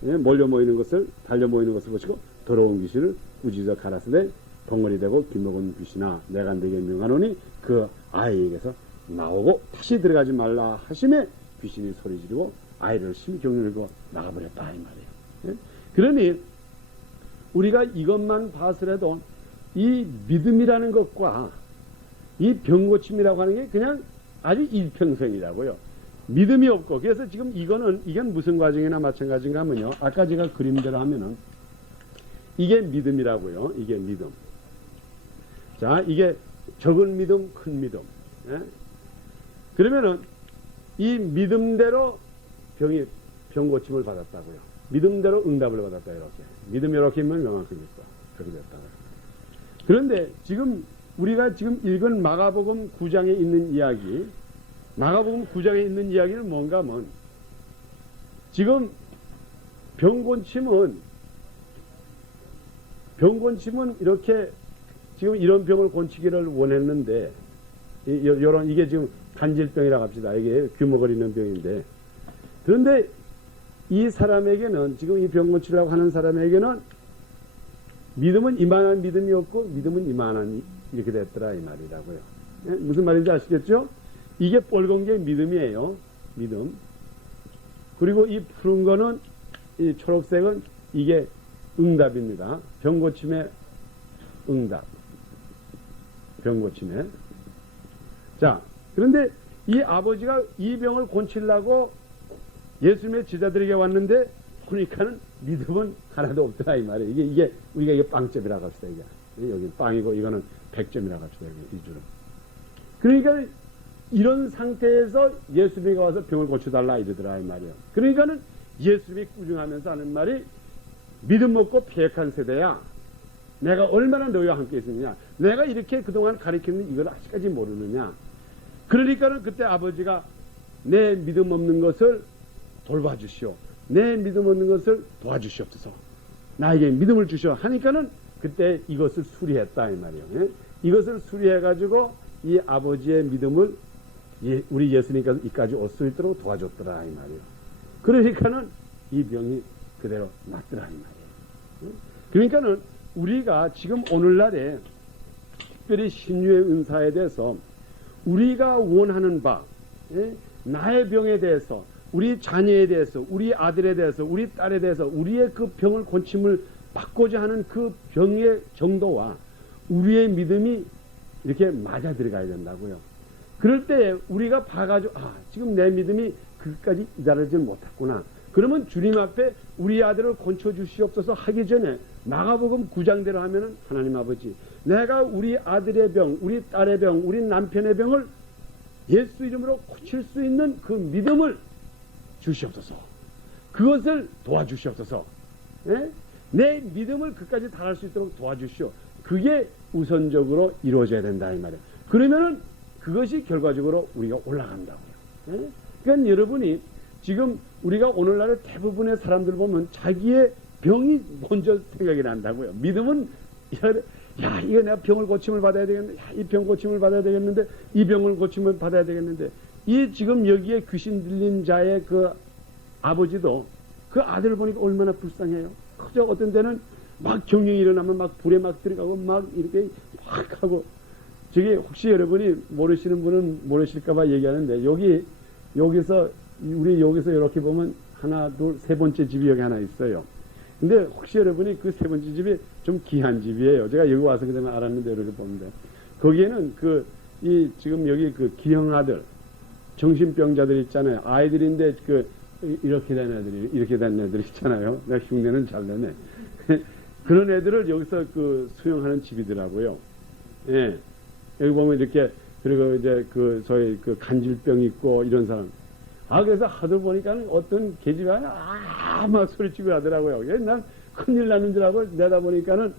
몰려 모이는 것을 달려 모이는 것을 보시고 더러운 귀신을 꾸짖어 가라사대 벙어리 되고 귀먹은 귀신아 내가 네게 명하노니 그 아이에게서 나오고 다시 들어가지 말라 하심에 귀신이 소리 지르고 아이를 심히 경련하고 나가버렸다 이 말이에요. 예? 그러니 우리가 이것만 봐서라도 이 믿음이라는 것과 이 병고침이라고 하는 게 그냥 아주 일평생이라고요. 믿음이 없고 그래서 지금 이게 무슨 과정이나 마찬가지인가 하면요. 아까 제가 그림대로 하면은 이게 믿음이라고요. 이게 믿음. 자, 이게 적은 믿음, 큰 믿음. 예? 그러면은 이 믿음대로 병고침을 받았다고요. 믿음대로 응답을 받았다 이렇게. 믿음이 이렇게 하면 명확하니까 그렇게 됐다고요. 그런데 지금 우리가 지금 읽은 마가복음 9장에 있는 이야기, 마가복음 9장에 있는 이야기는 뭔가 하면 지금 병고침은 병 고침은 이렇게 지금 이런 병을 고치기를 원했는데 이게 지금 간질병이라고 합시다. 이게 규모가 있는 병인데 그런데 이 사람에게는 지금 이 병 고치려고 하는 사람에게는 믿음은 이만한 믿음이었고 믿음은 이만한 이렇게 됐더라 이 말이라고요. 예? 무슨 말인지 아시겠죠? 이게 빨간 게 믿음이에요. 믿음. 그리고 이 푸른 거는 이 초록색은 이게 응답입니다. 병 고침의 응답. 병 고침에. 자, 그런데 이 아버지가 이 병을 고치려고 예수님의 제자들에게 왔는데 보니까는 믿음은 하나도 없더라 이 말이에요. 이게 우리가 이게 빵점이라고 합시다. 이게 여기 빵이고 이거는 100점이라고 합시다. 이 줄은. 그러니까 이런 상태에서 예수님이 와서 병을 고쳐달라 이러더라 이 말이에요. 그러니까는 예수님이 꾸중하면서 하는 말이 믿음 먹고 패역한 세대야. 내가 얼마나 너희와 함께 있느냐. 내가 이렇게 그동안 가르쳤는데 이걸 아직까지 모르느냐. 그러니까는 그때 아버지가 내 믿음 없는 것을 돌봐주시오. 내 믿음 없는 것을 도와주시옵소서. 나에게 믿음을 주시오. 하니까는 그때 이것을 수리했다 이 말이에요. 예? 이것을 수리해가지고 이 아버지의 믿음을 우리 예수님까지 올 수 있도록 도와줬더라 이 말이에요. 그러니까는 이 병이 그대로 낫더라 이 말이에요. 그러니까는 우리가 지금 오늘날에 특별히 신유의 은사에 대해서 우리가 원하는 바, 나의 병에 대해서, 우리 자녀에 대해서, 우리 아들에 대해서, 우리 딸에 대해서 우리의 그 병을 고침을 받고자 하는 그 병의 정도와 우리의 믿음이 이렇게 맞아 들어가야 된다고요. 그럴 때 우리가 봐가지고 지금 내 믿음이 그까지 이달하지 못했구나. 그러면 주님 앞에 우리 아들을 고쳐주시옵소서 하기 전에 마가복음 9장대로 하면은 하나님 아버지 내가 우리 아들의 병, 우리 딸의 병, 우리 남편의 병을 예수 이름으로 고칠 수 있는 그 믿음을 주시옵소서. 그것을 도와주시옵소서. 예? 내 믿음을 그까지 달할 수 있도록 도와주시오. 그게 우선적으로 이루어져야 된다 이 말이에요. 그러면은 그것이 결과적으로 우리가 올라간다고요. 예? 그러니까 여러분이 지금 우리가 오늘날의 대부분의 사람들 보면 자기의 병이 먼저 생각이 난다고요. 믿음은 야 이거 내가 병을 고침을 받아야 되겠는데, 이 병 고침을 받아야 되겠는데, 이 병을 고침을 받아야 되겠는데, 이 지금 여기에 귀신 들린 자의 그 아버지도 그 아들을 보니까 얼마나 불쌍해요. 그저 어떤 데는 막 경영이 일어나면 막 불에 막 들어가고 막 이렇게 막 하고. 저기 혹시 여러분이 모르시는 분은 모르실까봐 얘기하는데 여기서 우리 여기서 이렇게 보면 하나 둘 세 번째 집이 여기 하나 있어요. 근데 혹시 여러분이 그 세 번째 집이 좀 귀한 집이에요. 제가 여기 와서 그다음에 알았는데 이렇게 보는데 거기에는 지금 여기 그 기형아들 정신병자들 있잖아요. 아이들인데 이렇게 된 애들 있잖아요. 내가 흉내는 잘 내네. 그런 애들을 여기서 수용하는 집이더라고요. 예. 여기 보면 이렇게 그리고 이제 저희 간질병 있고 이런 사람. 그래서 하도 보니까 어떤 계집애가 막 소리치고 하더라고요. 난 큰일 나는 줄 알고 내다 보니까는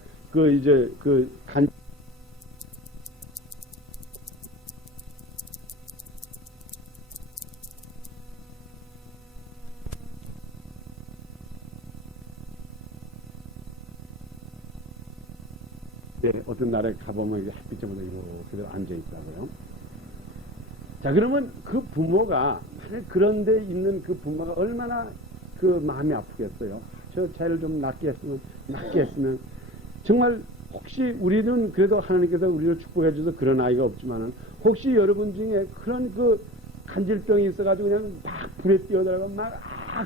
어떤 날에 가보면 햇빛에보다 이렇게 앉아있더라고요. 자, 그러면 그 부모가, 그런 데 있는 그 부모가 얼마나 마음이 아프겠어요. 저 쟤를 좀 낫게 했으면. 정말 혹시 우리는 그래도 하나님께서 우리를 축복해 주셔서 그런 아이가 없지만은 혹시 여러분 중에 그런 간질병이 있어가지고 그냥 막 불에 뛰어들어가고 막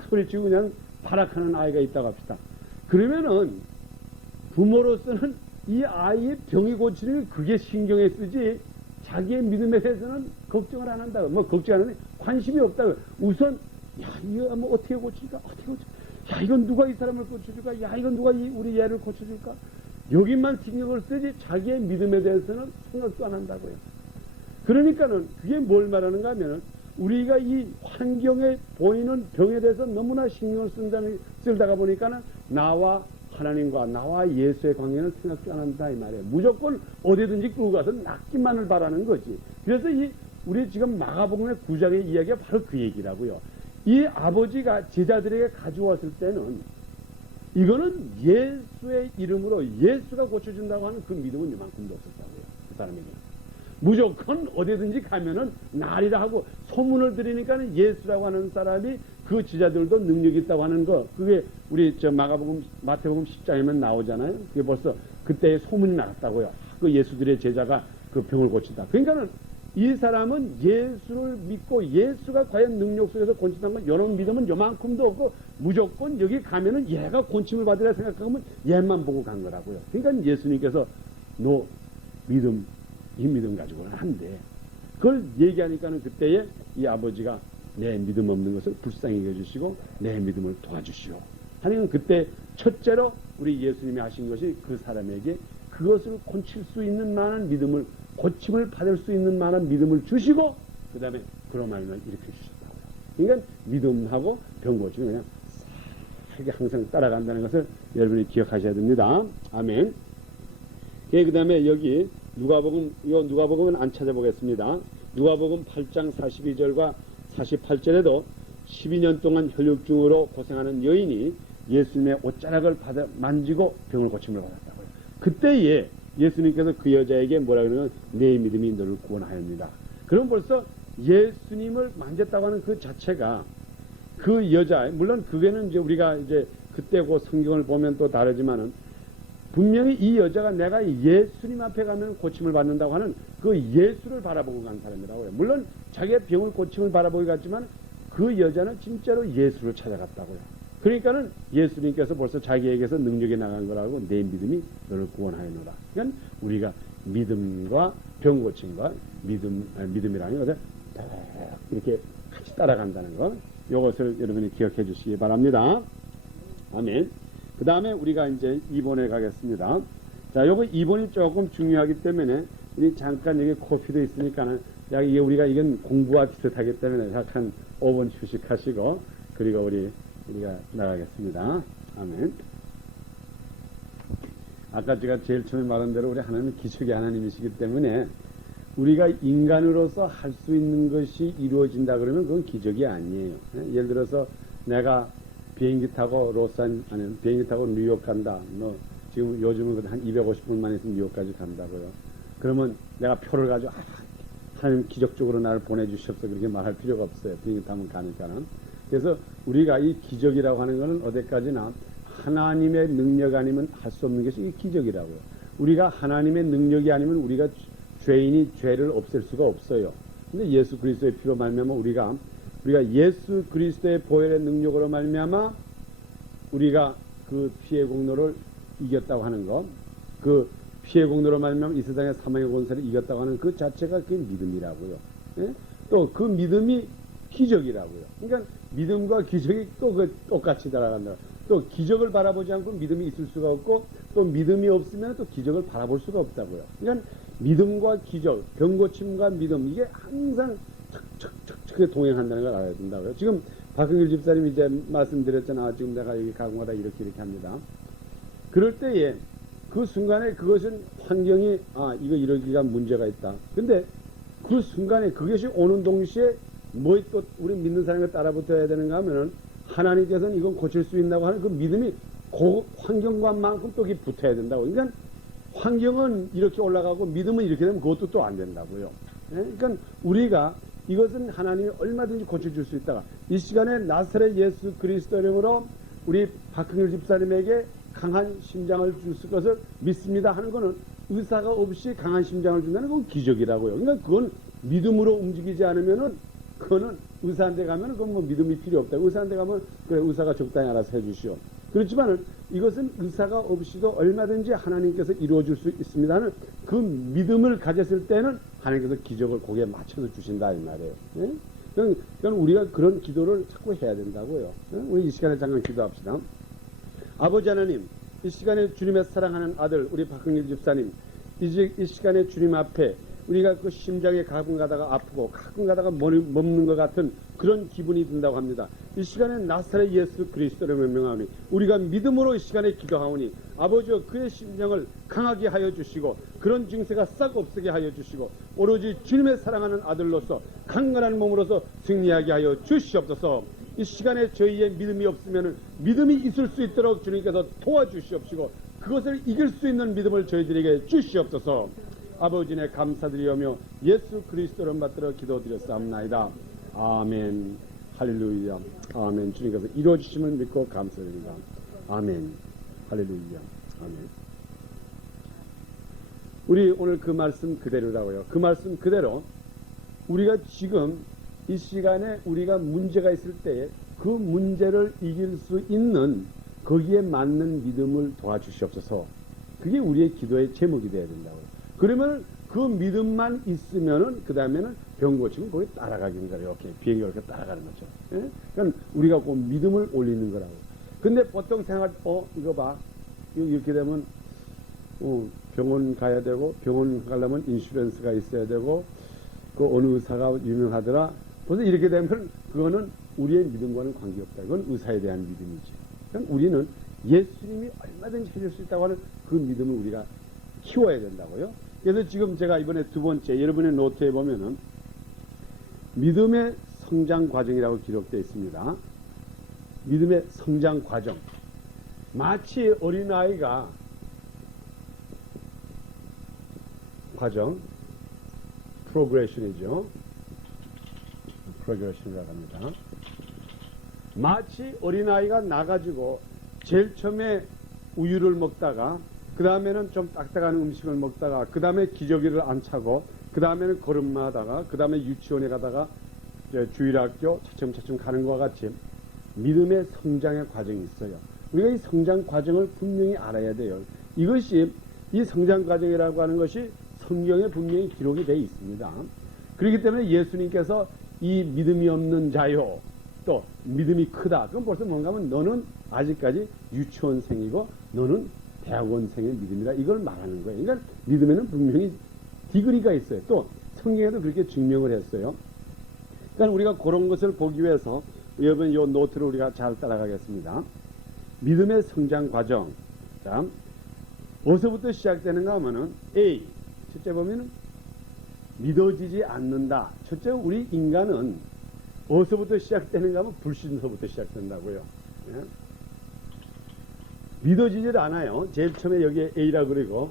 소리치고 그냥 발악하는 아이가 있다고 합시다. 그러면은 부모로서는 이 아이의 병이 고치는 그게 신경에 쓰지 자기의 믿음에 대해서는 걱정을 안 한다고. 걱정 안 하는데 관심이 없다고. 우선 이거 어떻게 고칠까? 이건 누가 이 사람을 고쳐줄까? 이건 누가 우리 얘를 고쳐줄까? 여기만 신경을 쓰지 자기의 믿음에 대해서는 생각도 안 한다고요. 그러니까는 그게 뭘 말하는가 하면은 우리가 이 환경에 보이는 병에 대해서 너무나 신경을 쓰다가 보니까는 나와 하나님과 나와 예수의 관계는 생각도 안 한다 이 말이에요. 무조건 어디든지 끌고 가서 낫기만을 바라는 거지. 그래서 우리 지금 마가복음의 9장의 이야기가 바로 그 얘기라고요. 이 아버지가 제자들에게 가져왔을 때는 이거는 예수의 이름으로 예수가 고쳐준다고 하는 그 믿음은 이만큼도 없었다고요. 그 사람에게. 무조건 어디든지 가면은 날이라 하고 소문을 들으니까는 예수라고 하는 사람이 그 지자들도 능력이 있다고 하는 거, 그게 우리 마태복음 10장이면 나오잖아요. 그게 벌써 그때의 소문이 나갔다고요. 그 예수들의 제자가 그 병을 고친다. 그러니까는 이 사람은 예수를 믿고 예수가 과연 능력 속에서 고친다는 건 이런 믿음은 요만큼도 없고 무조건 여기 가면은 얘가 고침을 받으라 생각하면 얘만 보고 간 거라고요. 그러니까 예수님께서 너 믿음, 이 믿음 가지고는 안 돼. 그걸 얘기하니까는 그때에 이 아버지가 내 믿음 없는 것을 불쌍히 여겨주시고 내 믿음을 도와주시오 하는 그때 첫째로 우리 예수님이 하신 것이 그 사람에게 그것을 고칠 수 있는 만한 믿음을, 고침을 받을 수 있는 만한 믿음을 주시고 그 다음에 그런 말만 일으켜 주셨다고요. 그러니까 믿음하고 병 고침이 그냥 살게 항상 따라간다는 것을 여러분이 기억하셔야 됩니다. 아멘. 그 다음에 여기 누가복음은 안 찾아보겠습니다. 누가복음 8장 42절과 48절에도 12년 동안 혈육증으로 고생하는 여인이 예수님의 옷자락을 만지고 병을 고침을 받았다고요. 그때에 예수님께서 그 여자에게 뭐라 그러면 내 믿음이 너를 구원하였습니다. 그럼 벌써 예수님을 만졌다고 하는 그 자체가 그 여자, 물론 그게는 이제 우리가 이제 그때 그 성경을 보면 또 다르지만은 분명히 이 여자가 내가 예수님 앞에 가면 고침을 받는다고 하는 그 예수를 바라보고 간 사람이라고요. 물론 자기의 병을 고침을 바라보고 갔지만 그 여자는 진짜로 예수를 찾아갔다고요. 그러니까는 예수님께서 벌써 자기에게서 능력이 나간 거라고 내 믿음이 너를 구원하였노라. 그러니까 우리가 믿음과 병 고침과 믿음이라는 것을 이렇게 같이 따라간다는 것, 이것을 여러분이 기억해 주시기 바랍니다. 아멘. 그 다음에 우리가 이제 2번에 가겠습니다. 자, 요거 2번이 조금 중요하기 때문에 우리 잠깐 여기 코피도 있으니까는 이게 우리가 이건 공부와 비슷하기 때문에 약간 5번 휴식하시고 그리고 우리가 나가겠습니다. 아멘. 아까 제가 제일 처음에 말한 대로 우리 하나님은 기적의 하나님이시기 때문에 우리가 인간으로서 할 수 있는 것이 이루어진다 그러면 그건 기적이 아니에요. 예를 들어서 내가 비행기 타고 비행기 타고 뉴욕 간다. 지금 요즘은 한 250분만 있으면 뉴욕까지 간다고요. 그러면 내가 표를 가지고 하나님 기적적으로 나를 보내주셨어 그렇게 말할 필요가 없어요. 비행기 타면 가니까는. 그래서 우리가 이 기적이라고 하는 것은 어디까지나 하나님의 능력 아니면 할 수 없는 것이 이 기적이라고요. 우리가 하나님의 능력이 아니면 우리가 죄인이 죄를 없앨 수가 없어요. 근데 예수 그리스도의 피로 말미암아 우리가 예수 그리스도의 보혈의 능력으로 말미암아 우리가 그 피의 공로를 이겼다고 하는 것, 그 피의 공로로 말미암아 이 세상의 사망의 권세를 이겼다고 하는 그 자체가 그게 믿음이라고요. 예? 또 그 믿음이 기적이라고요. 그러니까 믿음과 기적이 또 똑같이 따라간다. 또 기적을 바라보지 않고 믿음이 있을 수가 없고 또 믿음이 없으면 또 기적을 바라볼 수가 없다고요. 그러니까 믿음과 기적, 병고침과 믿음 이게 항상 척척척척 동행한다는 걸 알아야 된다고요. 지금 박흥일 집사님이 이제 말씀드렸잖아. 지금 내가 여기 가공하다 이렇게 합니다. 그럴 때에 그 순간에 그것은 환경이 이거 이러기가 문제가 있다. 근데 그 순간에 그것이 오는 동시에 뭐 또 우리 믿는 사람이 따라붙어야 되는가 하면은 하나님께서는 이건 고칠 수 있다고 하는 그 믿음이 그 환경과만큼 또 붙어야 된다고. 그러니까 환경은 이렇게 올라가고 믿음은 이렇게 되면 그것도 또 안 된다고요. 그러니까 우리가 이것은 하나님이 얼마든지 고쳐줄 수 있다가 이 시간에 나사렛 예수 그리스도 이름으로 우리 박흥일 집사님에게 강한 심장을 줄 것을 믿습니다 하는 것은 의사가 없이 강한 심장을 준다는 건 기적이라고요. 그러니까 그건 믿음으로 움직이지 않으면은 그거는 의사한테 가면은 그건 뭐 믿음이 필요 없다. 의사한테 가면 그래 의사가 적당히 알아서 해주시오. 그렇지만은 이것은 의사가 없이도 얼마든지 하나님께서 이루어줄 수 있습니다 하는 그 믿음을 가졌을 때는 하나님께서 기적을 거기에 맞춰서 주신다 이 말이에요. 예? 그러니까 우리가 그런 기도를 자꾸 해야 된다고요. 예? 우리 이 시간에 잠깐 기도합시다. 아버지 하나님, 이 시간에 주님의 사랑하는 아들 우리 박흥일 집사님 이 시간에 주님 앞에 우리가 그 심장에 가끔 가다가 아프고 가끔 가다가 멈는 것 같은 그런 기분이 든다고 합니다. 이 시간에 나사렛 예수 그리스도를 명명하오니 우리가 믿음으로 이 시간에 기도하오니 아버지여 그의 심장을 강하게 하여 주시고 그런 증세가 싹 없게 하여 주시고 오로지 주님의 사랑하는 아들로서 강건한 몸으로서 승리하게 하여 주시옵소서. 이 시간에 저희의 믿음이 없으면 믿음이 있을 수 있도록 주님께서 도와주시옵시고 그것을 이길 수 있는 믿음을 저희들에게 주시옵소서. 아버지네 감사드리오며 예수 그리스도를 받들어 기도드렸사옵나이다. 아멘. 할렐루야. 아멘. 주님께서 이루어주심을 믿고 감사드립니다. 아멘. 할렐루야. 아멘. 우리 오늘 그 말씀 그대로라고요. 그 말씀 그대로 우리가 지금 이 시간에 우리가 문제가 있을 때에 그 문제를 이길 수 있는 거기에 맞는 믿음을 도와주시옵소서. 그게 우리의 기도의 제목이 되어야 된다고요. 그러면 그 믿음만 있으면은 그 다음에는 병 고치면 거기 따라가기는 거예요. 이렇게 비행기가 이렇게 따라가는 거죠. 예? 그러니까 우리가 그 믿음을 올리는 거라고. 근데 보통 생각, 이거 봐. 이렇게 되면 병원 가야 되고 병원 가려면 인슈런스가 있어야 되고 그 어느 의사가 유명하더라. 그래서 이렇게 되면 그거는 우리의 믿음과는 관계없다. 이건 의사에 대한 믿음이지. 그러니까 우리는 예수님이 얼마든지 해줄 수 있다고 하는 그 믿음을 우리가 키워야 된다고요. 그래서 지금 제가 이번에 두 번째 여러분의 노트에 보면은 믿음의 성장 과정이라고 기록되어 있습니다. 믿음의 성장 과정. 마치 어린아이가 과정, 프로그레션이죠. 프로그레션이라고 합니다. 마치 어린아이가 나가지고 제일 처음에 우유를 먹다가 그 다음에는 좀 딱딱한 음식을 먹다가 그 다음에 기저귀를 안 차고 그 다음에는 걸음마다가 그 다음에 유치원에 가다가 주일학교 차츰차츰 가는 것과 같이 믿음의 성장의 과정이 있어요. 우리가 이 성장 과정을 분명히 알아야 돼요. 이것이 이 성장 과정이라고 하는 것이 성경에 분명히 기록이 되어 있습니다. 그렇기 때문에 예수님께서 이 믿음이 없는 자요 또 믿음이 크다. 그건 벌써 뭔가 하면 너는 아직까지 유치원생이고 너는 대학원생의 믿음이다. 이걸 말하는 거예요. 그러니까 믿음에는 분명히 디그리가 있어요. 또 성경에도 그렇게 증명을 했어요. 그러니까 우리가 그런 것을 보기 위해서 여러분 이 노트를 우리가 잘 따라가겠습니다. 믿음의 성장 과정. 자, 어디서부터 시작되는가 하면은 A. 첫째 보면은 믿어지지 않는다. 첫째 우리 인간은 어디서부터 시작되는가 하면 불신서부터 시작된다고요. 예? 믿어지질 않아요. 제일 처음에 여기에 A라고 그러고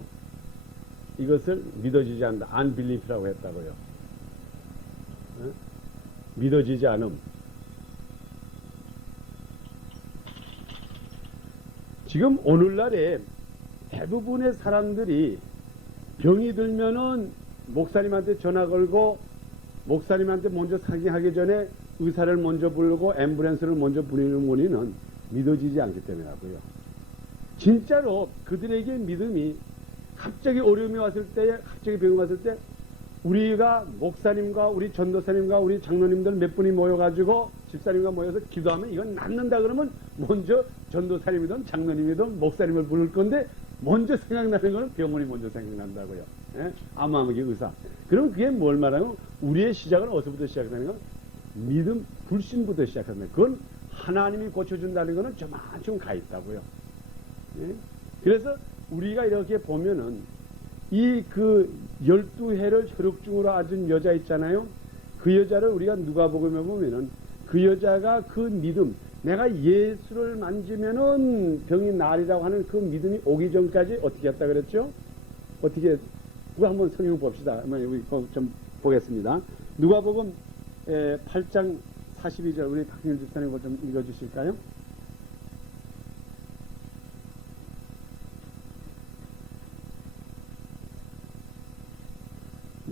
이것을 믿어지지 않는다. unbelief라고 했다고요. 예? 믿어지지 않음. 지금 오늘날에 대부분의 사람들이 병이 들면은 목사님한테 전화 걸고 목사님한테 먼저 상의하기 전에 의사를 먼저 부르고 앰뷸런스를 먼저 부르는 원인은 믿어지지 않기 때문이라고요. 진짜로 그들에게 믿음이 갑자기 어려움이 왔을 때, 갑자기 병이 왔을 때 우리가 목사님과 우리 전도사님과 우리 장로님들 몇 분이 모여가지고 집사님과 모여서 기도하면 이건 낫는다 그러면 먼저 전도사님이든 장로님이든 목사님을 부를 건데 먼저 생각나는 거는 병원이 먼저 생각난다고요. 예? 아무아무개 의사. 그럼 그게 뭘 말하면 우리의 시작은 어디서부터 시작되는 건 믿음, 불신부터 시작합니다. 그건 하나님이 고쳐준다는 거는 저만큼 가 있다고요. 예? 그래서 우리가 이렇게 보면은 이 그 12해를 혈육중으로 앓은 여자 있잖아요. 그 여자를 우리가 누가복음에 보면은 그 여자가 그 믿음, 내가 예수를 만지면은 병이 나으리라고 하는 그 믿음이 오기 전까지 어떻게 했다 그랬죠? 어떻게, 그거 한번 성경 봅시다. 우리 좀 보겠습니다. 누가복음 8장 42절 우리 박민일 집사님 좀 읽어주실까요?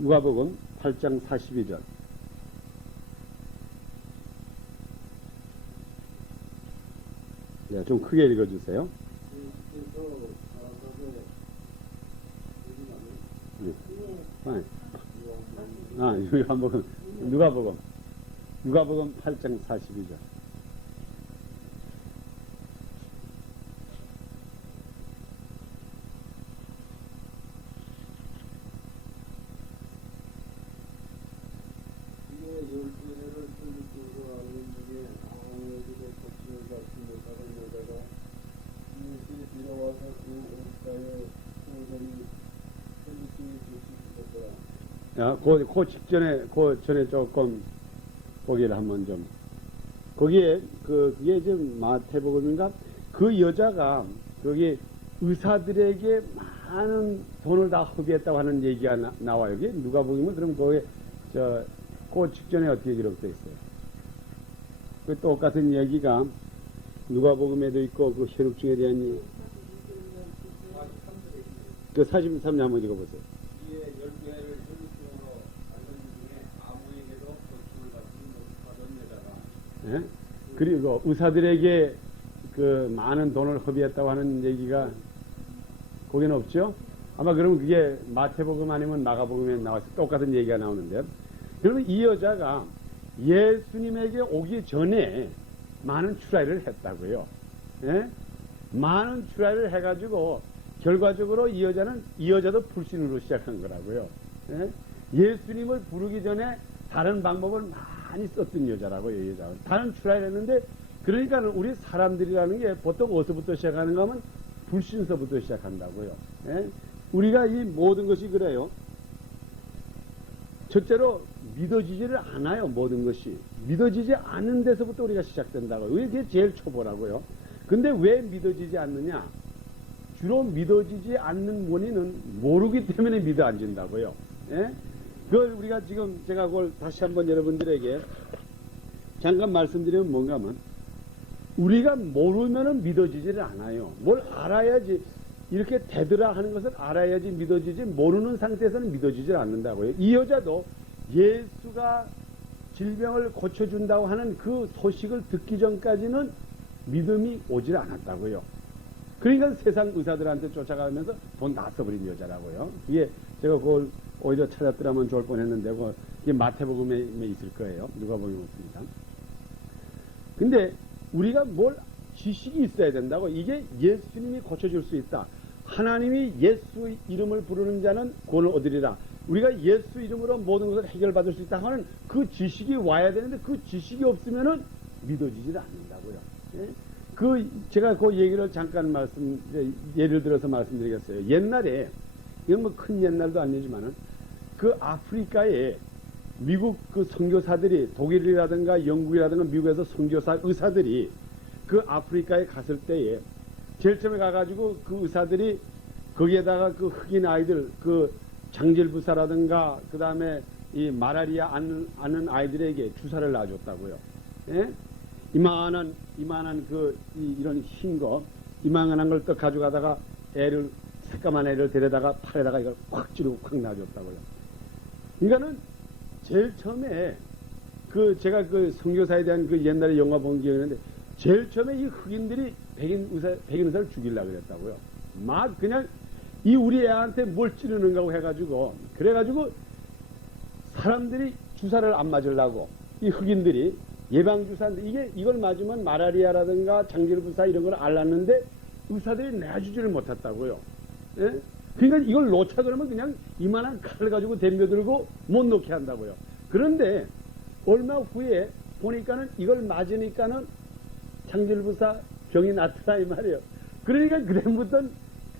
누가복음 8장 42절. 네, 좀 크게 읽어주세요. 여기 한번 누가복음 8장 42절. 그 직전에, 그 전에 조금 보기를 한번 좀 거기에 그게 이제 마태복음인가 그 여자가 거기 의사들에게 많은 돈을 다 허비했다고 하는 얘기가 나와요. 여기 누가 보면 그럼 거기에 그 직전에 어떻게 기록되어 있어요? 그 똑같은 얘기가 누가복음에도 있고 그 혈육증에 대한 그 43년 한번 읽어보세요. 이에 12해를 혈육증으로 앓는 중에 아무에게도 고침을 받지 못하던 여자가 예? 그리고 의사들에게 그 많은 돈을 허비했다고 하는 얘기가 거기는 없죠? 아마 그러면 그게 마태복음 아니면 마가복음에 나와서 똑같은 얘기가 나오는데요. 그러면 이 여자가 예수님에게 오기 전에 많은 출하를 했다고요. 예? 많은 출하를 해가지고 결과적으로 이 여자도 불신으로 시작한 거라고요. 예? 예수님을 부르기 전에 다른 방법을 많이 썼던 여자라고요. 이 여자는 다른 출하를 했는데 그러니까 우리 사람들이라는 게 보통 어디서부터 시작하는가 하면 불신서부터 시작한다고요. 예? 우리가 이 모든 것이 그래요. 첫째로 믿어지지를 않아요. 모든 것이 믿어지지 않는 데서부터 우리가 시작된다고요. 이게 제일 초보라고요. 근데 왜 믿어지지 않느냐? 주로 믿어지지 않는 원인은 모르기 때문에 믿어 안 진다고요. 예? 그걸 우리가 지금 제가 그걸 다시 한번 여러분들에게 잠깐 말씀드리면 뭔가 하면 우리가 모르면은 믿어지지를 않아요. 뭘 알아야지 이렇게 되더라 하는 것을 알아야지 믿어지지 모르는 상태에서는 믿어지질 않는다고요. 이 여자도 예수가 질병을 고쳐준다고 하는 그 소식을 듣기 전까지는 믿음이 오질 않았다고요. 그러니까 세상 의사들한테 쫓아가면서 돈 다 써버린 여자라고요. 이게 제가 그걸 오히려 찾았더라면 좋을 뻔했는데 이게 마태복음에 있을 거예요. 누가복음에 없습니다. 근데 우리가 뭘 지식이 있어야 된다고. 이게 예수님이 고쳐줄 수 있다. 하나님이 예수 이름을 부르는 자는 구원을 얻으리라. 우리가 예수 이름으로 모든 것을 해결받을 수 있다 하는 그 지식이 와야 되는데 그 지식이 없으면은 믿어지질 않는다고요. 예? 제가 그 얘기를 잠깐 예를 들어서 말씀드리겠어요. 옛날에, 이건 뭐 큰 옛날도 아니지만은, 그 아프리카에 미국 그 선교사들이 독일이라든가 영국이라든가 미국에서 선교사 의사들이 그 아프리카에 갔을 때에 제일 처음에 가가지고 그 의사들이 거기에다가 그 흑인 아이들, 그 장질부사라든가 그 다음에 이 말라리아 앓는 아이들에게 주사를 놔줬다고요. 예? 이만한 이런 흰 거, 이만한 걸 또 가져가다가 새까만 애를 데려다가 팔에다가 이걸 확 찌르고 확 놔줬다고요. 그러니까는 제일 처음에 제가 그 선교사에 대한 그 옛날에 영화 본 기억이 있는데 제일 처음에 이 흑인들이 백인 의사를 죽이려고 그랬다고요. 막 그냥 우리 애한테 뭘 찌르는가고 해가지고 그래가지고 사람들이 주사를 안 맞으려고 이 흑인들이 예방주사인데 이걸 맞으면 말라리아라든가 장질부사 이런 걸 알았는데 의사들이 내주지를 못했다고요. 예? 그러니까 이걸 놓자 그러면 그냥 이만한 칼을 가지고 덤벼들고 못 놓게 한다고요. 그런데 얼마 후에 보니까는 이걸 맞으니까는 장질부사 병이 낫더라 이 말이에요. 그러니까 그다음부터는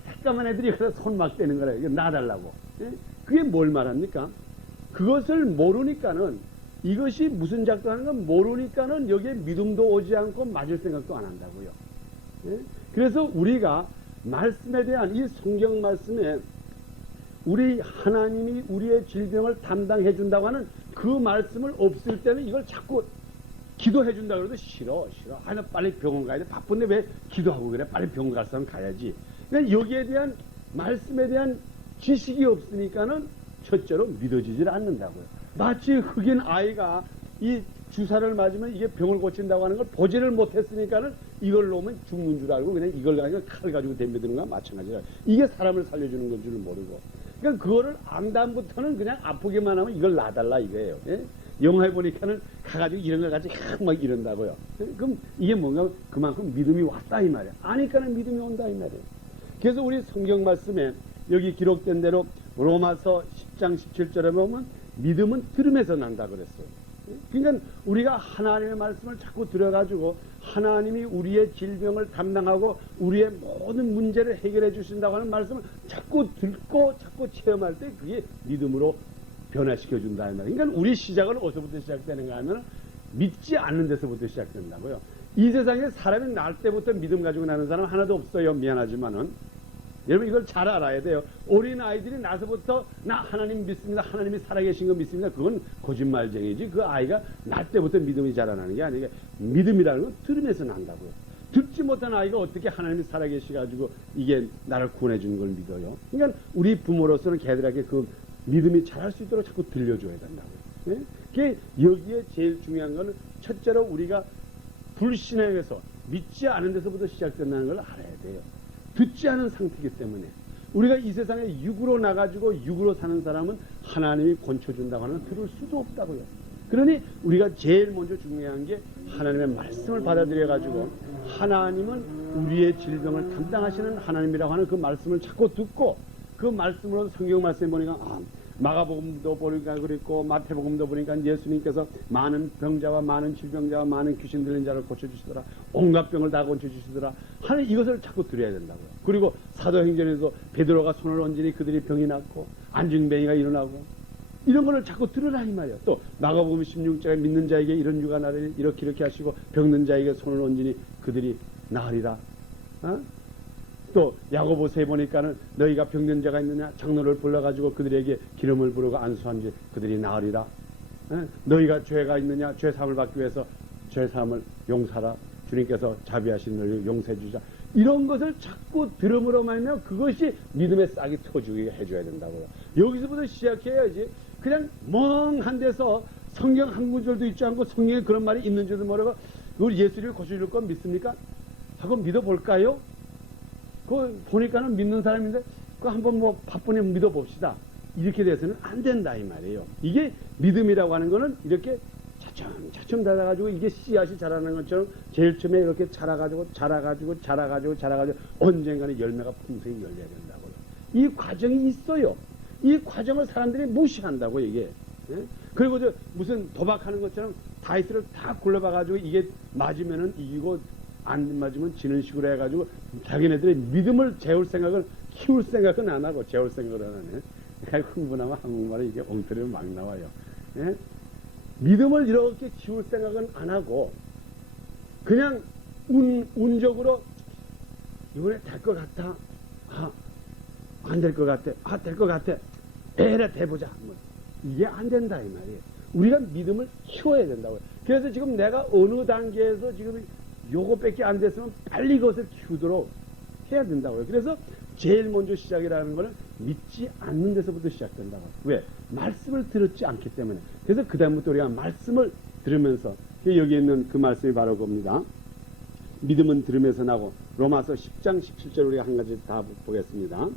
새까만 애들이 가서 손 막 떼는 거래요. 이거 놔달라고. 예? 그게 뭘 말합니까? 그것을 모르니까는 이것이 무슨 작동하는 건 모르니까는 여기에 믿음도 오지 않고 맞을 생각도 안 한다고요. 예? 그래서 우리가 말씀에 대한 이 성경 말씀에 우리 하나님이 우리의 질병을 담당해 준다고 하는 그 말씀을 없을 때는 이걸 자꾸 기도해 준다 그래도 싫어. 나 빨리 병원 가야 돼. 바쁜데 왜 기도하고 그래? 빨리 병원 갈 사람 가야지. 그러니까 여기에 대한 말씀에 대한 지식이 없으니까는 첫째로 믿어지질 않는다고요. 마치 흑인 아이가 이 주사를 맞으면 이게 병을 고친다고 하는 걸 보지를 못했으니까는 이걸 놓으면 죽는 줄 알고 그냥 이걸 가지고 칼 가지고 덤벼드는 거와 마찬가지라. 이게 사람을 살려주는 건 줄 모르고. 그러니까 그거를 안 다음부터는 그냥 아프기만 하면 이걸 놔달라 이거예요. 예? 영화에 보니까는 가가지고 이런 걸 가지고 막 이런다고요. 그럼 이게 뭔가 그만큼 믿음이 왔다 이 말이야. 아니까는 믿음이 온다 이 말이에요. 그래서 우리 성경 말씀에 여기 기록된 대로 로마서 10장 17절에 보면 믿음은 들음에서 난다 그랬어요. 그러니까 우리가 하나님의 말씀을 자꾸 들어가지고 하나님이 우리의 질병을 담당하고 우리의 모든 문제를 해결해 주신다고 하는 말씀을 자꾸 듣고 자꾸 체험할 때 그게 믿음으로 변화시켜 준다 이 말이에요. 그러니까 우리 시작은 어디서부터 시작되는가 하면 믿지 않는 데서부터 시작된다고요. 이 세상에 사람이 날 때부터 믿음 가지고 나는 사람 하나도 없어요. 미안하지만은. 여러분 이걸 잘 알아야 돼요. 어린 아이들이 나서부터 나 하나님 믿습니다. 하나님이 살아계신 거 믿습니다. 그건 거짓말쟁이지. 그 아이가 날 때부터 믿음이 자라나는 게 아니라 믿음이라는 건 들으면서 난다고요. 듣지 못한 아이가 어떻게 하나님이 살아계시가지고 이게 나를 구원해 주는 걸 믿어요. 그러니까 우리 부모로서는 걔들에게 그 믿음이 자랄 수 있도록 자꾸 들려줘야 된다고요. 예? 그게 여기에 제일 중요한 거는 첫째로 우리가 불신앙에서 믿지 않은 데서부터 시작된다는 걸 알아야 돼요. 듣지 않은 상태이기 때문에 우리가 이 세상에 육으로 나가지고 육으로 사는 사람은 하나님이 권쳐준다고 하는 들을 수도 없다고요. 그러니 우리가 제일 먼저 중요한 게 하나님의 말씀을 받아들여 가지고 하나님은 우리의 질병을 담당하시는 하나님이라고 하는 그 말씀을 자꾸 듣고 그 말씀으로 성경 말씀에 보니까 마가복음도 보니까 그랬고 마태복음도 보니까 예수님께서 많은 병자와 많은 질병자와 많은 귀신 들린 자를 고쳐주시더라. 온갖 병을 다 고쳐주시더라. 하는 이것을 자꾸 들어야 된다고요. 그리고 사도행전에서 베드로가 손을 얹으니 그들이 병이 낫고 안증뱅이가 일어나고 이런 거를 자꾸 들으라 이 말이야. 또 마가복음 16장에 믿는 자에게 이런 유가 나르니 이렇게 하시고 병든 자에게 손을 얹으니 그들이 나으리라. 또 야고보서에 보니까는 너희가 병든 자가 있느냐 장로를 불러가지고 그들에게 기름을 부르고 안수한지 그들이 나으리라. 너희가 죄가 있느냐 죄 사함을 받기 위해서 죄 사함을 용사라. 주님께서 자비하신 너희를 용서해 주자. 이런 것을 자꾸 들음으로 말하면 그것이 믿음의 싹이 터지게 해줘야 된다고요. 여기서부터 시작해야지 그냥 멍한 데서 성경 한 구절도 있지 않고 성경에 그런 말이 있는지도 모르고 우리 예수를 고쳐줄 건 믿습니까? 하고 믿어볼까요? 그거 보니까는 믿는 사람인데 그거 한번 뭐 바쁘니 믿어봅시다. 이렇게 돼서는 안 된다 이 말이에요. 이게 믿음이라고 하는 거는 이렇게 차츰 자라가지고 이게 씨앗이 자라는 것처럼 제일 처음에 이렇게 자라가지고 언젠가는 열매가 풍성히 열려야 된다고요. 이 과정이 있어요. 이 과정을 사람들이 무시한다고 이게. 예? 그리고 저 무슨 도박하는 것처럼 다이스를 다 굴러봐가지고 이게 맞으면은 이기고 안 맞으면 지는 식으로 해가지고 자기네들의 믿음을 재울 생각을 키울 생각은 안 하고 재울 생각을 안 하네. 흥분하면 한국말에 이게 엉터리로 막 나와요. 예? 믿음을 이렇게 키울 생각은 안 하고 그냥 운적으로 이번에 될 것 같아. 안 될 것 같아. 될 것 같아. 에라 대보자. 뭐. 이게 안 된다 이 말이에요. 우리가 믿음을 키워야 된다고요. 그래서 지금 내가 어느 단계에서 지금 요거밖에 안 됐으면 빨리 그것을 키우도록 해야 된다고요. 그래서 제일 먼저 시작이라는 거는 믿지 않는 데서부터 시작된다고요. 왜? 말씀을 들었지 않기 때문에. 그래서 그 다음부터 우리가 말씀을 들으면서 여기 있는 그 말씀이 바로 겁니다. 믿음은 들으면서 나고 로마서 10장 17절 우리가 한 가지 다 보겠습니다.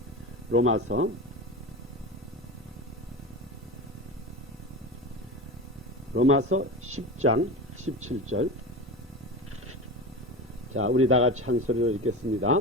로마서 10장 17절. 자, 우리 다 같이 한 소리로 읽겠습니다.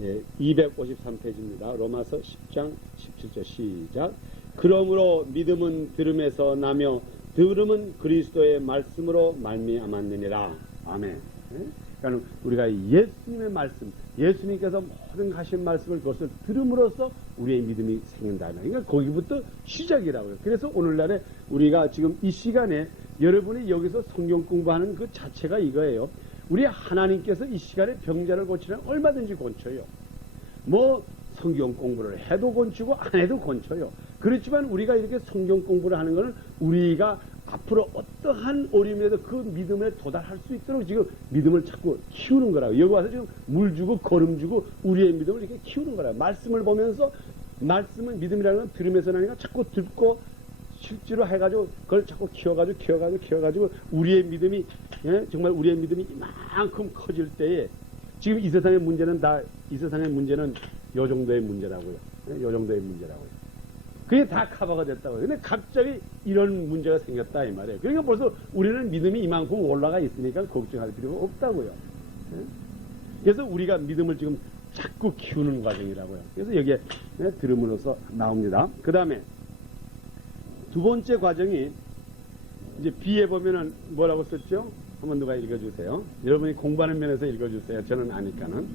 예, 253페이지입니다. 로마서 10장 17절 시작. 그러므로 믿음은 들음에서 나며 들음은 그리스도의 말씀으로 말미암았느니라. 아멘. 예? 그러니까 우리가 예수님의 말씀, 예수님께서 모든 하신 말씀을 그것을 들음으로써 우리의 믿음이 생긴다. 그러니까 거기부터 시작이라고요. 그래서 오늘날에 우리가 지금 이 시간에 여러분이 여기서 성경 공부하는 그 자체가 이거예요. 우리 하나님께서 이 시간에 병자를 고치면 얼마든지 고쳐요. 뭐 성경 공부를 해도 고치고 안 해도 고쳐요. 그렇지만 우리가 이렇게 성경 공부를 하는 것은 우리가 앞으로 어떠한 어려움에도 그 믿음에 도달할 수 있도록 지금 믿음을 자꾸 키우는 거라고. 여기 와서 지금 물 주고 걸음 주고 우리의 믿음을 이렇게 키우는 거라고. 말씀을 보면서 말씀은 믿음이라는 건 들으면서 나니까 자꾸 듣고 실제로 해가지고 그걸 자꾸 키워가지고 우리의 믿음이 정말 우리의 믿음이 이만큼 커질 때에 지금 이 세상의 문제는 요 정도의 문제라고요. 요 정도의 문제라고요. 그게 다 커버가 됐다고요. 근데 갑자기 이런 문제가 생겼다 이 말이에요. 그러니까 벌써 우리는 믿음이 이만큼 올라가 있으니까 걱정할 필요가 없다고요. 그래서 우리가 믿음을 지금 자꾸 키우는 과정이라고요. 그래서 여기에 들음으로써 나옵니다. 그 다음에 두 번째 과정이 이제 B에 보면은 뭐라고 썼죠? 한번 누가 읽어주세요. 여러분이 공부하는 면에서 읽어주세요. 저는 아니까는.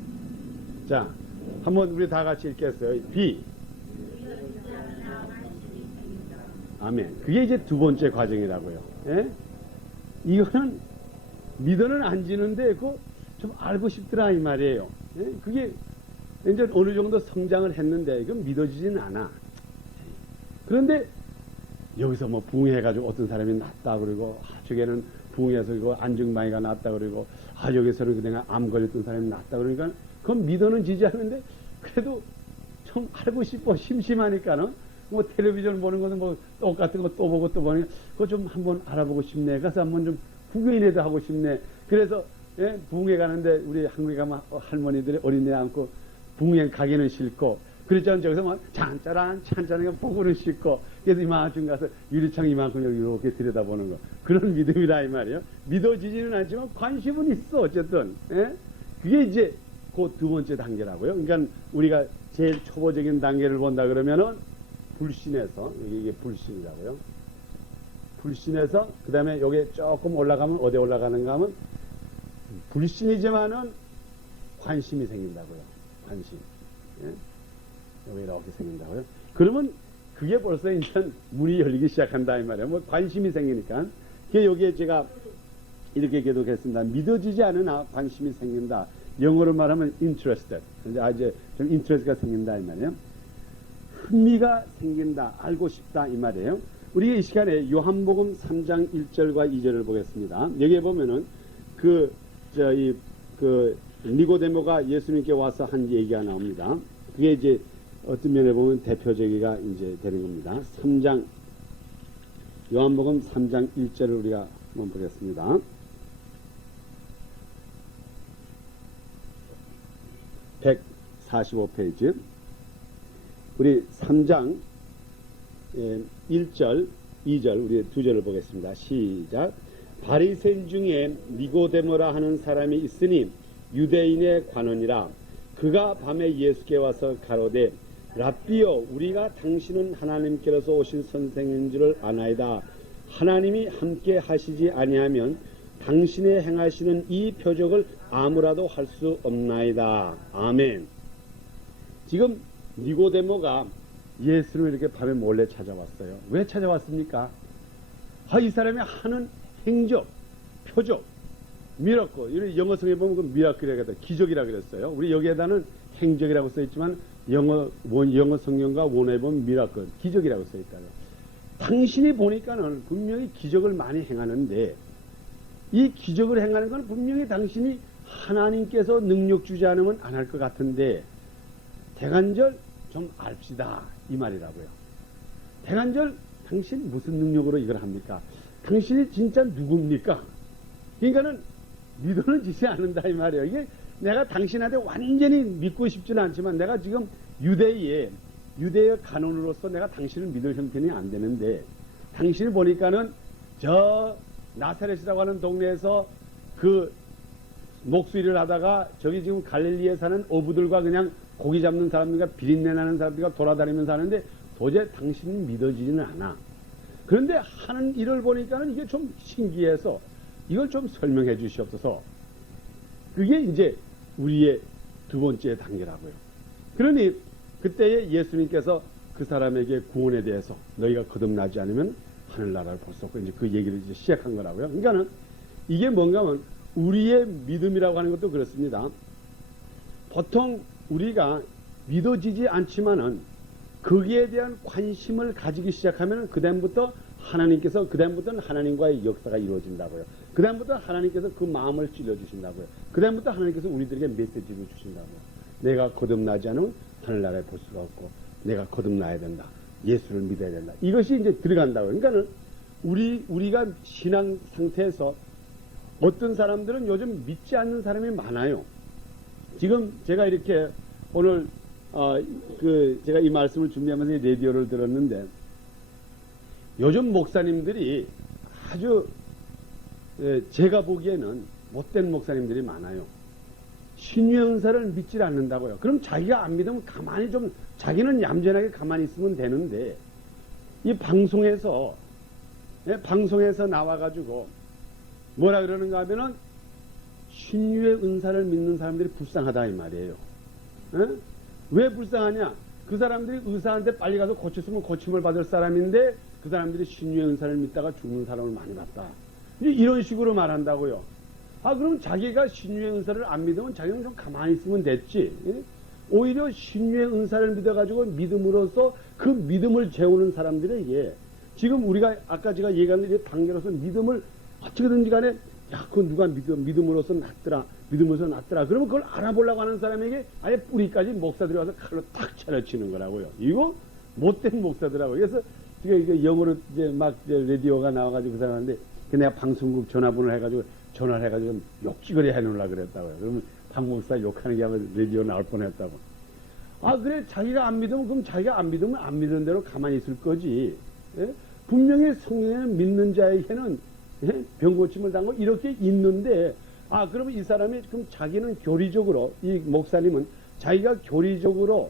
자, 한번 우리 다 같이 읽겠어요. B. 아멘. 그게 이제 두 번째 과정이라고요. 예? 이거는 믿어는 안 지는데 그거 좀 알고 싶더라 이 말이에요. 예? 그게 이제 어느 정도 성장을 했는데 이건 믿어지진 않아. 그런데 여기서 뭐 붕해가지고 어떤 사람이 낫다 그러고 저게는 붕해서 이거 안증마이가 낫다 그러고 여기서는 그냥 암 걸렸던 사람이 낫다 그러니까 그건 믿어는 지지 않는데 그래도 좀 알고 싶어. 심심하니까는 뭐 텔레비전 보는 거는 뭐 똑같은 거 또 보고 또 보니 그거 좀 한번 알아보고 싶네. 가서 한번 좀 구경이라도 하고 싶네. 그래서 붕해 가는데 우리 한국에 가면 할머니들이 어린애 안고 붕해 가기는 싫고 그렇잖아요. 저기서 막 찬짜란 보고는 싫고 그래서 이만큼 가서 유리창 이만큼 여기 이렇게 들여다보는 거 그런 믿음이다 이 말이에요. 믿어지지는 않지만 관심은 있어 어쨌든. 그게 이제 그 두 번째 단계라고요. 그러니까 우리가 제일 초보적인 단계를 본다 그러면은 불신에서 이게 불신이라고요. 불신에서 그 다음에 여기 조금 올라가면 어디 올라가는가 하면 불신이지만은 관심이 생긴다고요. 관심. 여기 이렇게 생긴다고요. 그러면 그게 벌써 이제 문이 열리기 시작한다 이 말이에요. 뭐 관심이 생기니까. 그게 여기에 제가 이렇게 기록했습니다. 믿어지지 않으나 관심이 생긴다. 영어로 말하면 interested. 이제 좀 interest가 생긴다 이 말이에요. 흥미가 생긴다. 알고 싶다 이 말이에요. 우리가 이 시간에 요한복음 3장 1절과 2절을 보겠습니다. 여기에 보면은 니고데모가 예수님께 와서 한 얘기가 나옵니다. 그게 이제 어떤 면에 보면 대표적이가 이제 되는 겁니다. 요한복음 3장 1절을 우리가 한번 보겠습니다. 145페이지. 우리 3장 1절, 2절, 우리 두 절을 보겠습니다. 시작. 바리새인 중에 니고데모라 하는 사람이 있으니 유대인의 관원이라. 그가 밤에 예수께 와서 가로되 랍비여 우리가 당신은 하나님께로서 오신 선생인 줄을 아나이다. 하나님이 함께 하시지 아니하면 당신의 행하시는 이 표적을 아무라도 할 수 없나이다. 아멘. 지금 니고데모가 예수를 이렇게 밤에 몰래 찾아왔어요. 왜 찾아왔습니까? 이 사람이 하는 행적, 표적, 미라클. 영어 성에 보면 그 미라클이라고 해서 기적이라고 그랬어요. 우리 여기에다는 행적이라고 써있지만 영어 성경과 원어에 보면 미라클, 기적이라고 써있다고. 당신이 보니까는 분명히 기적을 많이 행하는데 이 기적을 행하는 건 분명히 당신이 하나님께서 능력 주지 않으면 안 할 것 같은데 대간절 좀 알읍시다 이 말이라고요. 대간절 당신 무슨 능력으로 이걸 합니까? 당신이 진짜 누굽니까? 그러니까는 믿어는 지지 않는다 이 말이에요. 이게 내가 당신한테 완전히 믿고 싶지는 않지만 내가 지금 유대의 간원으로서 내가 당신을 믿을 형편이 안 되는데 당신을 보니까는 저 나사렛이라고 하는 동네에서 그 목수일을 하다가 저기 지금 갈릴리에 사는 어부들과 그냥 고기 잡는 사람들과 비린내 나는 사람들과 돌아다니면서 하는데 도저히 당신이 믿어지지는 않아. 그런데 하는 일을 보니까는 이게 좀 신기해서 이걸 좀 설명해 주시옵소서. 그게 이제 우리의 두 번째 단계라고요. 그러니 그때에 예수님께서 그 사람에게 구원에 대해서 너희가 거듭나지 않으면 하늘나라를 볼 수 없고 이제 그 얘기를 이제 시작한 거라고요. 그러니까는 이게 뭔가 하면 우리의 믿음이라고 하는 것도 그렇습니다. 보통 우리가 믿어지지 않지만은 거기에 대한 관심을 가지기 시작하면 그다음부터는 하나님과의 역사가 이루어진다고요. 그다음부터 하나님께서 그 마음을 찔러주신다고요. 그다음부터 하나님께서 우리들에게 메시지를 주신다고요. 내가 거듭나지 않으면 하늘나라에 볼 수가 없고 내가 거듭나야 된다. 예수를 믿어야 된다. 이것이 이제 들어간다고요. 그러니까는 우리가 신앙 상태에서 어떤 사람들은 요즘 믿지 않는 사람이 많아요. 지금 제가 이렇게 오늘 제가 이 말씀을 준비하면서 라디오를 들었는데 요즘 목사님들이 아주 제가 보기에는 못된 목사님들이 많아요. 신유의 은사를 믿질 않는다고요. 그럼 자기가 안 믿으면 가만히 좀 자기는 얌전하게 가만히 있으면 되는데 이 방송에서 나와가지고 뭐라 그러는가 하면은 신유의 은사를 믿는 사람들이 불쌍하다 이 말이에요. 왜 불쌍하냐? 그 사람들이 의사한테 빨리 가서 고쳤으면 고침을 받을 사람인데 그 사람들이 신유의 은사를 믿다가 죽는 사람을 많이 봤다. 이런 식으로 말한다고요. 아, 그럼 자기가 신유의 은사를 안 믿으면 자기는 좀 가만히 있으면 됐지. 예? 오히려 신유의 은사를 믿어가지고 믿음으로써 그 믿음을 재우는 사람들에게 지금 우리가 아까 제가 얘기한 단계로서 믿음을 어떻게든지 간에 야, 그건 누가 믿음으로써 낫더라. 믿음으로써 낫더라. 그러면 그걸 알아보려고 하는 사람에게 아예 뿌리까지 목사들이 와서 칼로 탁 차려치는 거라고요. 이거 못된 목사들하고. 그래서 이게 영어로 이제 막 라디오가 나와가지고 그 사람한테 내가 방송국 전화번호를 해가지고 전화를 해가지고 욕지거리 해놓으려고 그랬다고요. 그러면 박 목사 욕하는 게 아마 라디오 나올 뻔했다고. 아, 그래. 자기가 안 믿으면 그럼 자기가 안 믿으면 안 믿는 대로 가만히 있을 거지. 예? 분명히 성령을 믿는 자에게는 예? 병 고침을 당하고 이렇게 있는데 아, 그러면 이 사람이 그럼 자기는 교리적으로 이 목사님은 자기가 교리적으로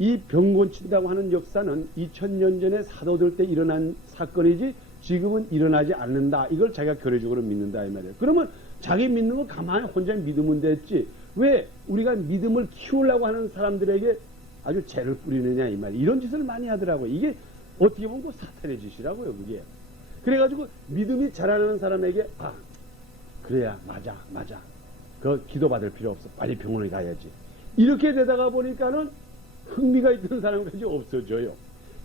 이 병 고친다고 하는 역사는 2000년 전에 사도들 때 일어난 사건이지 지금은 일어나지 않는다. 이걸 자기가 교리적으로 믿는다 이 말이에요. 그러면 자기 믿는 거 가만히 혼자 믿으면 됐지. 왜 우리가 믿음을 키우려고 하는 사람들에게 아주 죄를 뿌리느냐 이 말이에요. 이런 짓을 많이 하더라고요. 이게 어떻게 보면 그 사탄의 짓이라고요. 그게. 그래가지고 믿음이 자라는 사람에게 아, 그래야 맞아. 그 기도받을 필요 없어. 빨리 병원에 가야지. 이렇게 되다가 보니까는 흥미가 있던 사람까지 없어져요.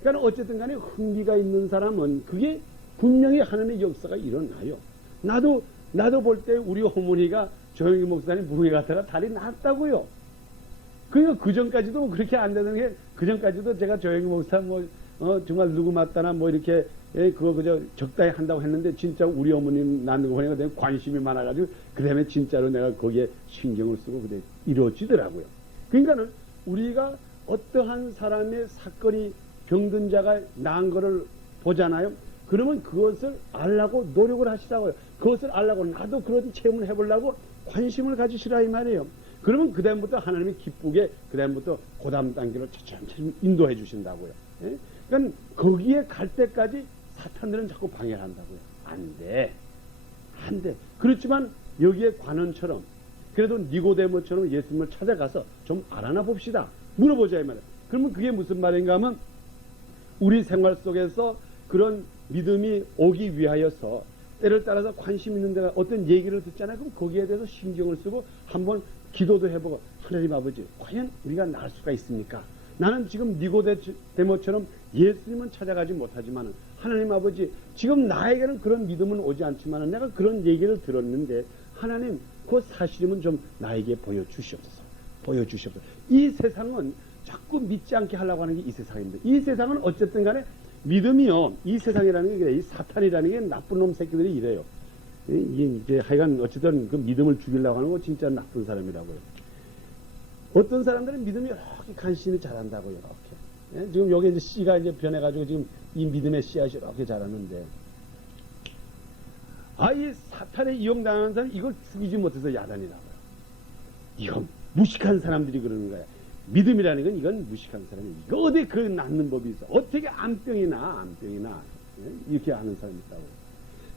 그러니까 어쨌든 간에 흥미가 있는 사람은 그게 분명히 하나님의 역사가 일어나요. 나도 볼 때 우리 어머니가 조영기 목사님 무에 갔다가 다리 났다고요. 그러니까 그 전까지도 그렇게 안 되는 게 그 전까지도 제가 조영기 목사 정말 누구 맞다나 이렇게 그거 그저 적당히 한다고 했는데 진짜 우리 어머님 낳는 거 보니까 내가 관심이 많아가지고 그 다음에 진짜로 내가 거기에 신경을 쓰고 그래 이루어지더라고요. 그러니까는 우리가 어떠한 사람의 사건이 병든 자가 나은 거를 보잖아요. 그러면 그것을 알라고 노력을 하시라고요. 그것을 알라고 나도 그런 체험을 해보려고 관심을 가지시라 이 말이에요. 그러면 그 다음부터 하나님이 기쁘게 그 다음부터 그 다음 단계로 천천히 인도해 주신다고요. 예? 그러니까 거기에 갈 때까지 사탄들은 자꾸 방해를 한다고요. 안 돼. 그렇지만 여기에 관원처럼 그래도 니고데모처럼 예수님을 찾아가서 좀 알아나 봅시다. 물어보자 이 말이에요. 그러면 그게 무슨 말인가 하면 우리 생활 속에서 그런 믿음이 오기 위하여서 때를 따라서 관심 있는 데가 어떤 얘기를 듣잖아요. 그럼 거기에 대해서 신경을 쓰고 한번 기도도 해보고 하나님 아버지 과연 우리가 날 수가 있습니까? 나는 지금 니고데모처럼 예수님은 찾아가지 못하지만 하나님 아버지 지금 나에게는 그런 믿음은 오지 않지만 내가 그런 얘기를 들었는데 하나님 그 사실이면 좀 나에게 보여주시옵소서. 이 세상은 자꾸 믿지 않게 하려고 하는 게 이 세상입니다. 이 세상은 어쨌든 간에 믿음이요. 이 세상이라는 게 이 사탄이라는 게 나쁜 놈 새끼들이 이래요. 이제 하여간 어쨌든 그 믿음을 죽이려고 하는 거 진짜 나쁜 사람이라고요. 어떤 사람들은 믿음이 이렇게 간신히 자란다고요. 이렇게. 예? 지금 여기 이제 씨가 이제 변해가지고 지금 이 믿음의 씨앗이 이렇게 자라는데 이 사탄에 이용당하는 사람이 이걸 죽이지 못해서 야단이라고요. 이건 무식한 사람들이 그러는 거야. 믿음이라는 건 이건 무식한 사람이 이거 어디 그 낫는 법이 있어. 어떻게 암병이나 예? 이렇게 아는 사람이 있다고.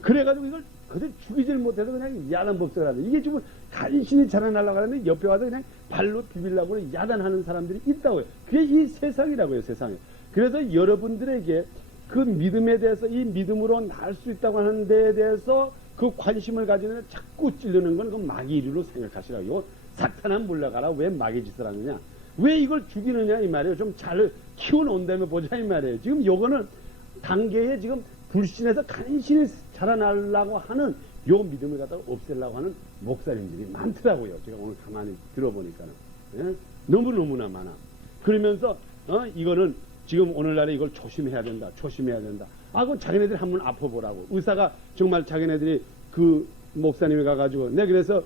그래가지고 이걸 그들 죽이질 못해서 그냥 야단 법석을 하는 이게 지금 간신히 자라나려고 하는데 옆에 와서 그냥 발로 비비려고 야단하는 사람들이 있다고요. 그게 이 세상이라고요. 세상에. 그래서 여러분들에게 그 믿음에 대해서 이 믿음으로 날 수 있다고 하는 데에 대해서 그 관심을 가지는 자꾸 찌르는 건 그 마귀 이리로 생각하시라고요. 사탄아 물러가라. 왜 마귀 짓을 하느냐. 왜 이걸 죽이느냐 이 말이에요. 좀 잘 키워놓은 다음에 보자 이 말이에요. 지금 요거는 단계에 지금 불신에서 간신히 자라나려고 하는 요 믿음을 갖다가 없애려고 하는 목사님들이 많더라고요. 제가 오늘 가만히 들어보니까는. 예? 너무너무나 많아. 그러면서 이거는 지금 오늘날에 이걸 조심해야 된다. 그건 자기네들이 한번 아파보라고. 의사가 정말 자기네들이 그 목사님이 가가지고 내가 그래서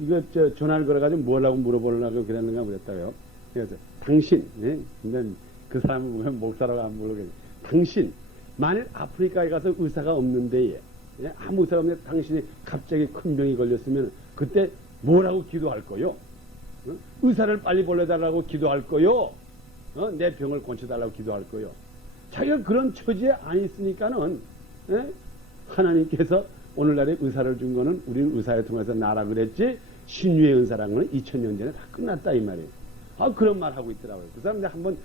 이거 전화를 걸어가지고 뭐라고 물어보려고 그랬는가 그랬다고요. 그래서 당신, 예? 근데 그 사람은 보면 목사라고 안 부르겠네. 당신 만일 아프리카에 가서 의사가 없는데 예? 아무 의사가 없는데 당신이 갑자기 큰 병이 걸렸으면 그때 뭐라고 기도할 거요? 의사를 빨리 보내달라고 기도할 거요? 내 병을 고쳐달라고 기도할 거요? 자기가 그런 처지에 안 있으니까는 예? 하나님께서 오늘날에 의사를 준 거는 우리는 의사를 통해서 나라 그랬지 신유의 은사라는 거는 2000년 전에 다 끝났다 이 말이에요. 그런 말 하고 있더라고요. 그 사람들 한번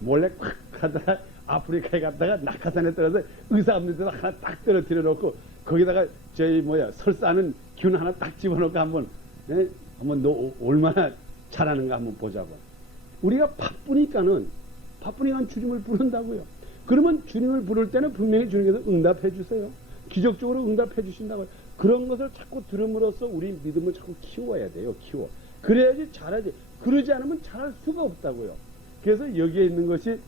몰래 콱 가다가 아프리카에 갔다가 낙하산에 떨어져 의사 없는 데서 하나 딱 떨어뜨려 놓고 거기다가 저희 설사는 균 하나 딱 집어넣고 한번 너 얼마나 잘하는가 한번 보자고. 우리가 바쁘니까 주님을 부른다고요. 그러면 주님을 부를 때는 분명히 주님께서 응답해 주세요. 기적적으로 응답해 주신다고요. 그런 것을 자꾸 들음으로써 우리 믿음을 자꾸 키워야 돼요. 그래야지 잘하지. 그러지 않으면 잘할 수가 없다고요. 그래서 여기에 있는 것이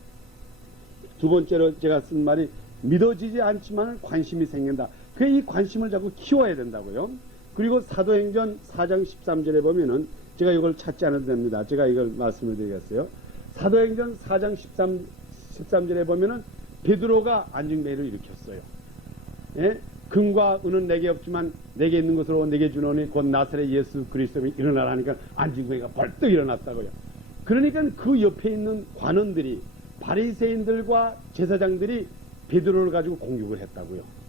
두 번째로 제가 쓴 말이 믿어지지 않지만 관심이 생긴다. 이 관심을 자꾸 키워야 된다고요. 그리고 사도행전 4장 13절에 보면은 제가 이걸 찾지 않아도 됩니다. 제가 이걸 말씀을 드리겠어요. 사도행전 4장 13절에 보면은 베드로가 안증뱅이를 일으켰어요. 예? 금과 은은 내게 없지만 내게 있는 것으로 내게 주노니 곧 나사렛 예수 그리스도를 일어나라니까 안증뱅이가 벌떡 일어났다고요. 그러니까 그 옆에 있는 관원들이 바리새인들과 제사장들이 베드로를 가지고 공격을 했다고요.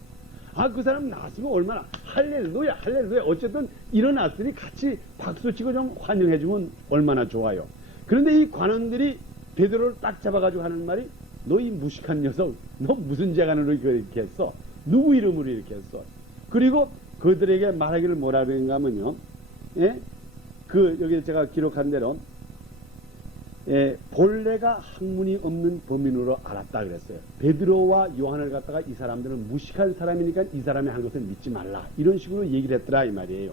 그 사람 나왔으면 얼마나 할렐루야 어쨌든 일어났으니 같이 박수치고 좀 환영해주면 얼마나 좋아요. 그런데 이 관원들이 베드로를 딱 잡아가지고 하는 말이 너 이 무식한 녀석 너 무슨 재간으로 이렇게 했어? 누구 이름으로 이렇게 했어? 그리고 그들에게 말하기를 뭐라 그런가 하면요. 예? 여기 제가 기록한 대로 본래가 학문이 없는 범인으로 알았다 그랬어요. 베드로와 요한을 갖다가 이 사람들은 무식한 사람이니까 이 사람이 한 것을 믿지 말라 이런 식으로 얘기를 했더라 이 말이에요.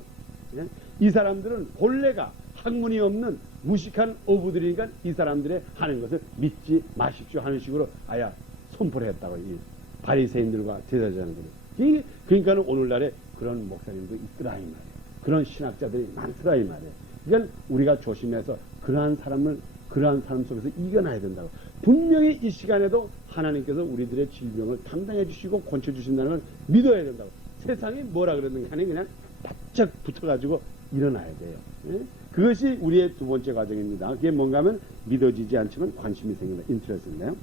예? 이 사람들은 본래가 학문이 없는 무식한 어부들이니까 이 사람들의 하는 것을 믿지 마십시오 하는 식으로 아야 선포를 했다고 이 바리새인들과 제사장들이. 그러니까 오늘날에 그런 목사님도 있더라 이 말이에요. 그런 신학자들이 많더라 이 말이에요. 그러니까 우리가 조심해서 그러한 사람 속에서 이겨나야 된다고. 분명히 이 시간에도 하나님께서 우리들의 질병을 담당해 주시고 고쳐 주신다는 걸 믿어야 된다고. 세상이 뭐라 그러는가 하니 그냥 바짝 붙어가지고 일어나야 돼요. 예? 그것이 우리의 두 번째 과정입니다. 그게 뭔가 하면 믿어지지 않지만 관심이 생긴다. 인트레스인데요.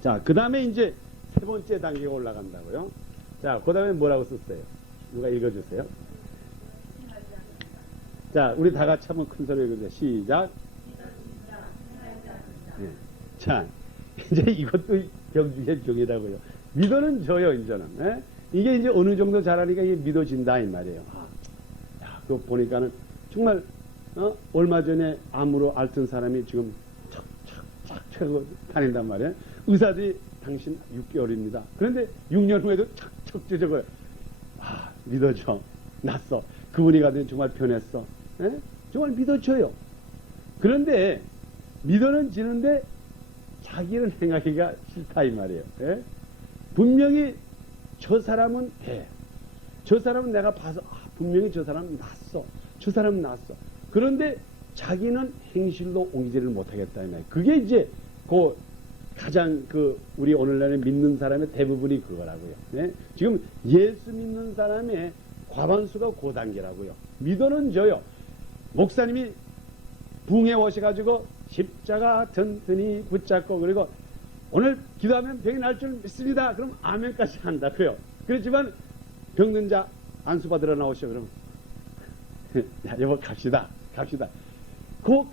자, 그 다음에 이제 세 번째 단계가 올라간다고요. 자, 그 다음에 뭐라고 썼어요? 누가 읽어주세요. 자, 우리 다 같이 한번 큰 소리로 읽어주세요. 시작. 네. 자, 이제 이것도 병 중에 병이라고요. 믿어는 져요, 이제는. 예? 이게 이제 어느 정도 잘하니까 이게 믿어진다, 이 말이에요. 그거 보니까는 정말, 얼마 전에 암으로 앓던 사람이 지금 착착착 하고 다닌단 말이에요. 의사들이 당신 6개월입니다. 그런데 6년 후에도 척척 찢어져요. 믿어져. 났어. 그분이 가더니 정말 변했어. 예? 정말 믿어져요. 그런데 믿어는 지는데 자기는 행하기가 싫다 이 말이에요. 예? 분명히 저 사람은 돼. 저 사람은 내가 봐서 분명히 저 사람은 났어. 저 사람은 났어. 그런데 자기는 행실로 옮기지를 못하겠다 이 말이에요. 그게 이제 가장 우리 오늘날에 믿는 사람의 대부분이 그거라고요. 예? 지금 예수 믿는 사람의 과반수가 그 단계라고요. 믿어는 져요. 목사님이 붕에 오셔가지고 십자가 튼튼히 붙잡고 그리고 오늘 기도하면 병이 날 줄 믿습니다. 그럼 아멘까지 한다고요. 그렇지만 병든 자 안수 받으러 나오셔. 그럼 야, 여보 갑시다. 그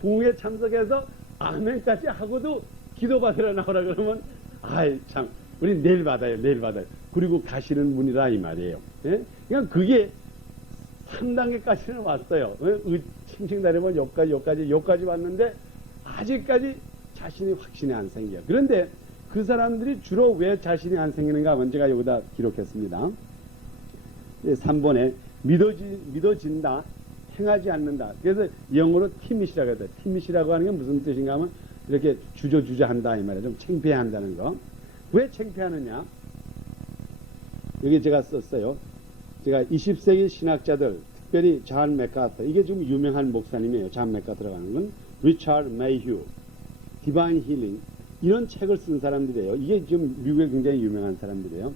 붕에 참석해서 아멘까지 하고도 기도 받으러 나오라 그러면 아이 참 우리 내일 받아요. 그리고 가시는 분이라 이 말이에요. 예? 그냥 그게 3단계까지는 왔어요. 칭칭다리면 여기까지 왔는데 아직까지 자신이 확신이 안 생겨요. 그런데 그 사람들이 주로 왜 자신이 안 생기는가 하면 제가 여기다 기록했습니다. 3번에 믿어진다, 행하지 않는다. 그래서 영어로 티밋이라고 해요. 티밋이라고 하는 게 무슨 뜻인가 하면 이렇게 주저한다 이 말이에요. 좀 창피해한다는 거. 왜 창피하느냐? 여기 제가 썼어요. 제가 20세기 신학자들, 특별히 존 맥카터, 이게 좀 유명한 목사님이에요. 존 맥카터라고 하는 건. 리처드 메이휴, 디바인 힐링, 이런 책을 쓴 사람들이에요. 이게 지금 미국에 굉장히 유명한 사람들이에요.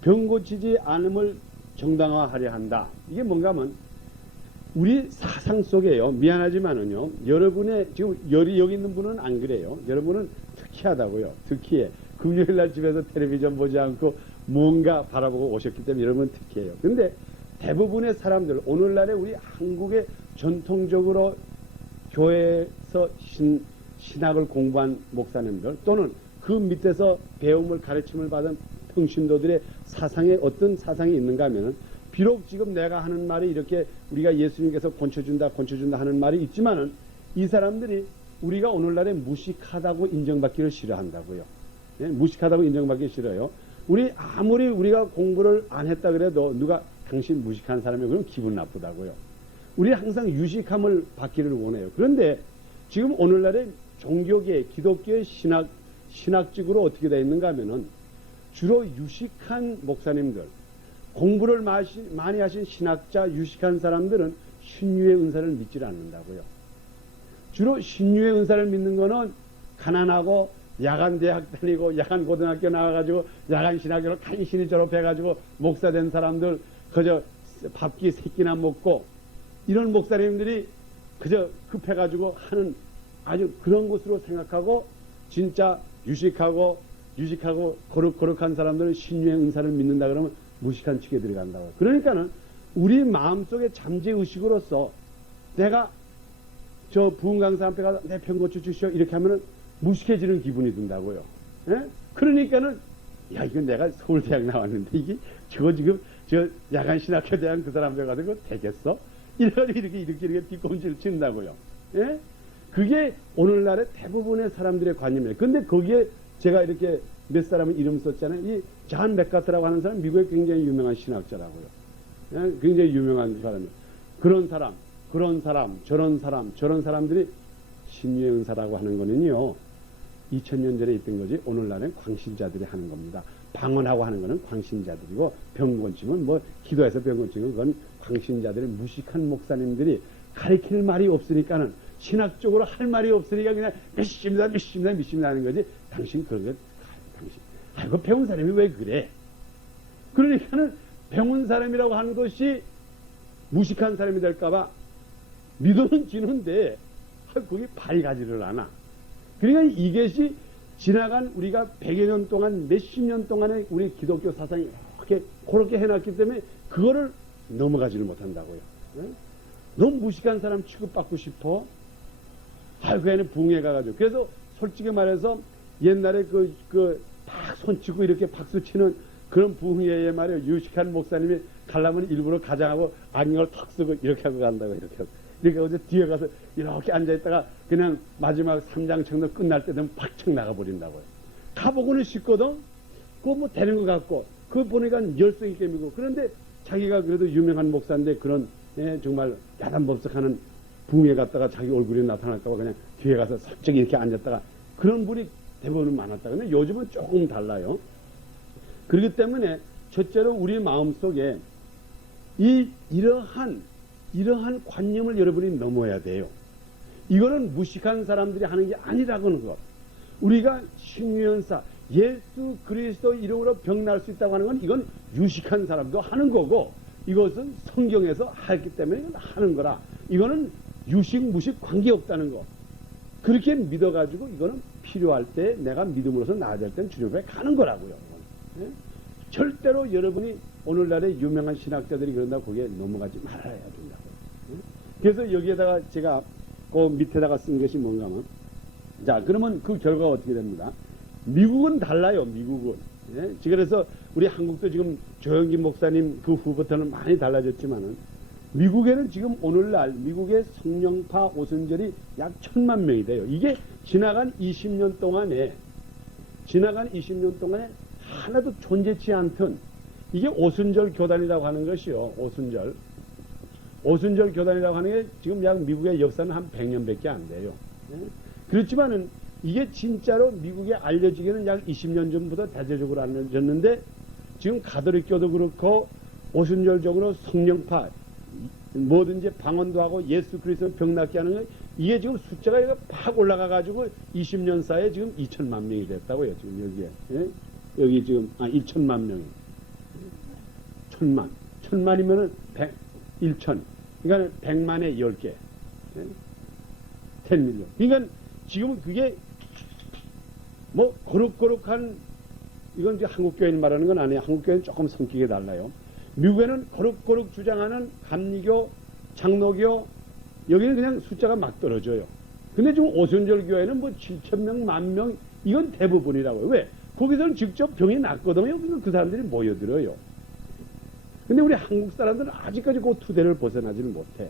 병 고치지 않음을 정당화하려 한다. 이게 뭔가 하면 우리 사상 속에요. 미안하지만은요. 여러분의 지금 여기 있는 분은 안 그래요. 여러분은 특이하다고요. 특이해. 금요일날 집에서 텔레비전 보지 않고 뭔가 바라보고 오셨기 때문에 여러분은 특이해요. 그런데 대부분의 사람들, 오늘날에 우리 한국의 전통적으로 교회에서 신학을 공부한 목사님들 또는 그 밑에서 배움을 가르침을 받은 평신도들의 사상에 어떤 사상이 있는가 하면은 비록 지금 내가 하는 말이 이렇게 우리가 예수님께서 고쳐준다 하는 말이 있지만은 이 사람들이 우리가 오늘날에 무식하다고 인정받기를 싫어한다고요. 예? 무식하다고 인정받기 싫어요. 아무리 우리가 공부를 안 했다 그래도 누가 당신 무식한 사람이면 그럼 기분 나쁘다고요. 우리 항상 유식함을 받기를 원해요. 그런데 지금 오늘날의 종교계, 기독교의 신학적으로 어떻게 되어 있는가 하면은 주로 유식한 목사님들, 공부를 많이 하신 신학자, 유식한 사람들은 신유의 은사를 믿질 않는다고요. 주로 신유의 은사를 믿는 거는 가난하고 야간 대학 다니고 야간 고등학교 나와가지고 야간 신학교를 간신히 졸업해가지고 목사 된 사람들 그저 밥기 세끼나 먹고 이런 목사님들이 그저 급해가지고 하는 아주 그런 것으로 생각하고 진짜 유식하고 거룩한 사람들은 신유의 은사를 믿는다 그러면 무식한 측에 들어간다고요. 그러니까는 우리 마음속에 잠재의식으로서 내가 저 부흥 강사 앞에 가서 내 편 고쳐주시오 이렇게 하면은 무식해지는 기분이 든다고요. 예? 그러니까는 야 이건 내가 서울대학 나왔는데 이게 저거 지금 저 야간 신학교 대학 그 사람 앞에 가서 되겠어? 이렇게 뒷꿈치를 친다고요. 예? 그게 오늘날의 대부분의 사람들의 관념이에요. 근데 거기에 제가 이렇게 몇 사람의 이름 썼잖아요. 이 잔 맥카트라고 하는 사람 미국에 굉장히 유명한 신학자라고요. 예? 굉장히 유명한 사람이에요. 그런 사람, 저런 사람들이 신유의 은사라고 하는 거는요. 2000년 전에 있던 거지 오늘날은 광신자들이 하는 겁니다. 방언하고 하는 거는 광신자들이고 병곤증은 뭐 기도해서 병곤증은 그건 광신자들의 무식한 목사님들이 가르칠 말이 없으니까는 신학적으로 할 말이 없으니까 그냥 믿습니다 하는 거지. 당신 그런 거 아이고 배운 사람이 왜 그래? 그러니까는 배운 사람이라고 하는 것이 무식한 사람이 될까봐 믿음은 지는데 거기 발이 가지를 않아. 그러니까 이것이 지나간 우리가 100여 년 동안 몇십 년 동안의 우리 기독교 사상이 이렇게 그렇게 해놨기 때문에 그거를 넘어가지를 못한다고요. 네? 너무 무식한 사람 취급받고 싶어. 그 애는 붕에 가가지고. 그래서 솔직히 말해서 옛날에 딱 손치고 이렇게 박수 치는 그런 부흥회에 말이에요. 유식한 목사님이 가려면 일부러 가장하고 안경을 턱 쓰고 이렇게 하고 간다고 이렇게 하고. 그러니까 어제 뒤에 가서 이렇게 앉아있다가 그냥 마지막 3장 청도 끝날 때 되면 박청 나가버린다고요. 가보고는 싶거든? 그거 뭐 되는 것 같고, 그거 보니까 열성있게 믿고. 그런데 자기가 그래도 유명한 목사인데 그런, 정말 야단법석하는 붕에 갔다가 자기 얼굴이 나타날까봐 그냥 뒤에 가서 살짝 이렇게 앉았다가 그런 분이 대부분 많았다. 근데 요즘은 조금 달라요. 그렇기 때문에 첫째로 우리 마음속에 이러한 관념을 여러분이 넘어야 돼요. 이거는 무식한 사람들이 하는 게 아니라고는 것. 우리가 신유연사, 예수 그리스도 이름으로 병날 수 있다고 하는 건 이건 유식한 사람도 하는 거고 이것은 성경에서 했기 때문에 이건 하는 거라. 이거는 유식, 무식 관계없다는 거. 그렇게 믿어가지고 이거는 필요할 때 내가 믿음으로서 나아야 될 때는 주님 앞에 가는 거라고요. 예? 절대로 여러분이 오늘날의 유명한 신학자들이 그런다고 거기에 넘어가지 말아야 된다고. 예? 그래서 여기에다가 제가 그 밑에다가 쓴 것이 뭔가 하면 자 그러면 그 결과가 어떻게 됩니다. 미국은 달라요. 미국은. 예? 그래서 우리 한국도 지금 조영긴 목사님 그 후부터는 많이 달라졌지만은 미국에는 지금 오늘날 미국의 성령파 오순절이 약 1000만 명이 돼요. 이게 지나간 20년 동안에 하나도 존재치 않던 이게 오순절 교단이라고 하는 것이요. 오순절 교단이라고 하는 게 지금 약 미국의 역사는 한 100년밖에 안 돼요. 그렇지만은 이게 진짜로 미국에 알려지기는 약 20년 전부터 대대적으로 알려졌는데 지금 가톨릭교도 그렇고 오순절적으로 성령파 뭐든지 방언도 하고 예수 그리스도 병 낫게 하는 거 이게 지금 숫자가 팍 올라가 가지고 20년 사이에 지금 2천만 명이 됐다고요. 지금 여기에. 예? 여기 지금 2천만 명이. 1000만이면은 1천. 그러니까 100만에 10개. 예? 10밀리언. 그러니까 지금은 그게 뭐 거룩한 이건 이제 한국교인 말하는 건 아니에요. 한국교회는 조금 성격이 달라요. 미국에는 거룩 주장하는 감리교, 장로교, 여기는 그냥 숫자가 막 떨어져요. 근데 지금 오순절 교회는 뭐 7,000명, 10,000명, 이건 대부분이라고요. 왜? 그 거기서는 직접 병이 낫거든요. 그래서 그 사람들이 모여들어요. 근데 우리 한국 사람들은 아직까지 그 투대를 벗어나지를 못해.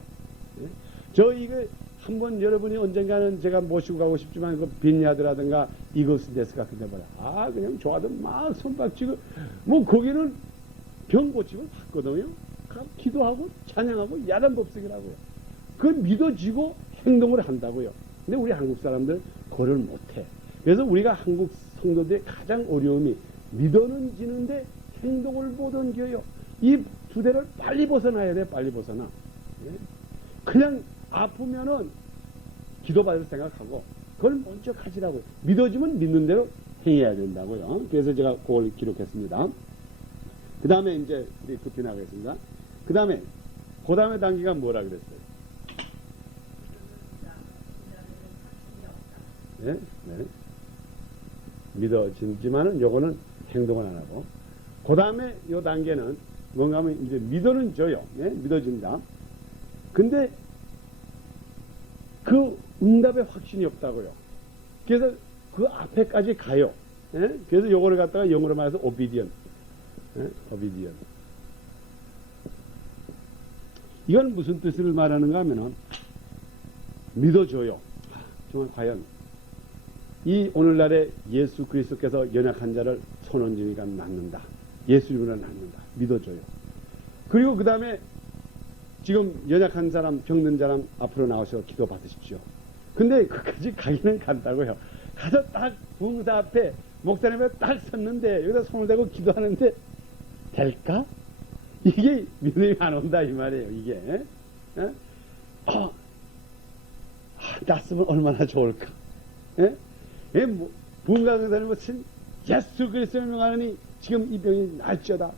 예? 저 이거 한번 여러분이 언젠가는 제가 모시고 가고 싶지만 그 빈야드라든가 이글스데스 같은 데 봐라. 아 그냥 좋아도 막 손박치고 뭐 거기는 병 고침을 받거든요. 기도하고 찬양하고 야단 법석이라고요. 그건 믿어지고 행동을 한다고요. 근데 우리 한국 사람들 그걸 못해. 그래서 우리가 한국 성도들의 가장 어려움이 믿어는 지는데 행동을 못 옮겨요. 이 두대를 빨리 벗어나야 돼. 빨리 벗어나. 예? 그냥 아프면은 기도받을 생각하고 그걸 먼저 가지라고요. 믿어지면 믿는 대로 행해야 된다고요. 그래서 제가 그걸 기록했습니다. 그 다음에 이제 우리 급히 나가겠습니다. 그 다음에 단계가 뭐라 그랬어요? 네? 네. 믿어지지만은 요거는 행동을 안 하고 그 다음에 요 단계는 뭔가 하면 이제 믿어는 줘요. 네? 믿어진다. 근데 그 응답에 확신이 없다고요. 그래서 그 앞에까지 가요. 네? 그래서 요거를 갖다가 영어로 말해서 obedient. 네? obedient. 이건 무슨 뜻을 말하는가 하면은 믿어줘요. 정말 과연 이 오늘날에 예수 그리스도께서 연약한 자를 손얹으니까 낫는다. 예수 이름으로 낫는다. 믿어줘요. 그리고 그 다음에 지금 연약한 사람, 병든 사람 앞으로 나오셔서 기도 받으십시오. 근데 그까지 가기는 간다고요. 가서 딱 부흥사 앞에 목사님 앞에 딱 섰는데 여기다 손을 대고 기도하는데 될까? 이게 믿음이 안 온다 이 말이에요. 이게 났으면 얼마나 좋을까? 뭐, 부흥사 강사님 무슨 예수 그리스도를 명하느니 지금 이 병이 낫지어다.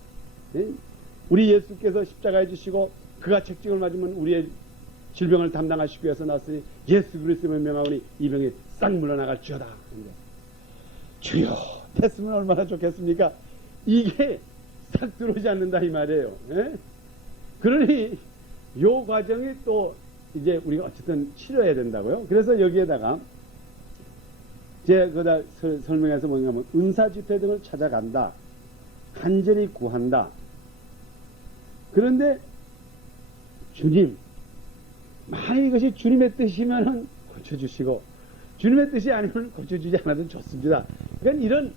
우리 예수께서 십자가에 지시고 그가 책찍을 맞으면 우리의 질병을 담당하시기 위해서 났으니 예수 그리스도를 명하오니 이 병이 싹 물러나갈지어다. 주여 됐으면 얼마나 좋겠습니까? 이게 싹 들어오지 않는다 이 말이에요. 그러니 요 과정이 또 이제 우리가 어쨌든 치료해야 된다고요. 그래서 여기에다가 제가 설명해서 뭐냐면 은사 집회 등을 찾아간다. 간절히 구한다. 그런데 주님, 만약 이것이 주님의 뜻이면 고쳐주시고 주님의 뜻이 아니면 고쳐주지 않아도 좋습니다. 그러니까 이런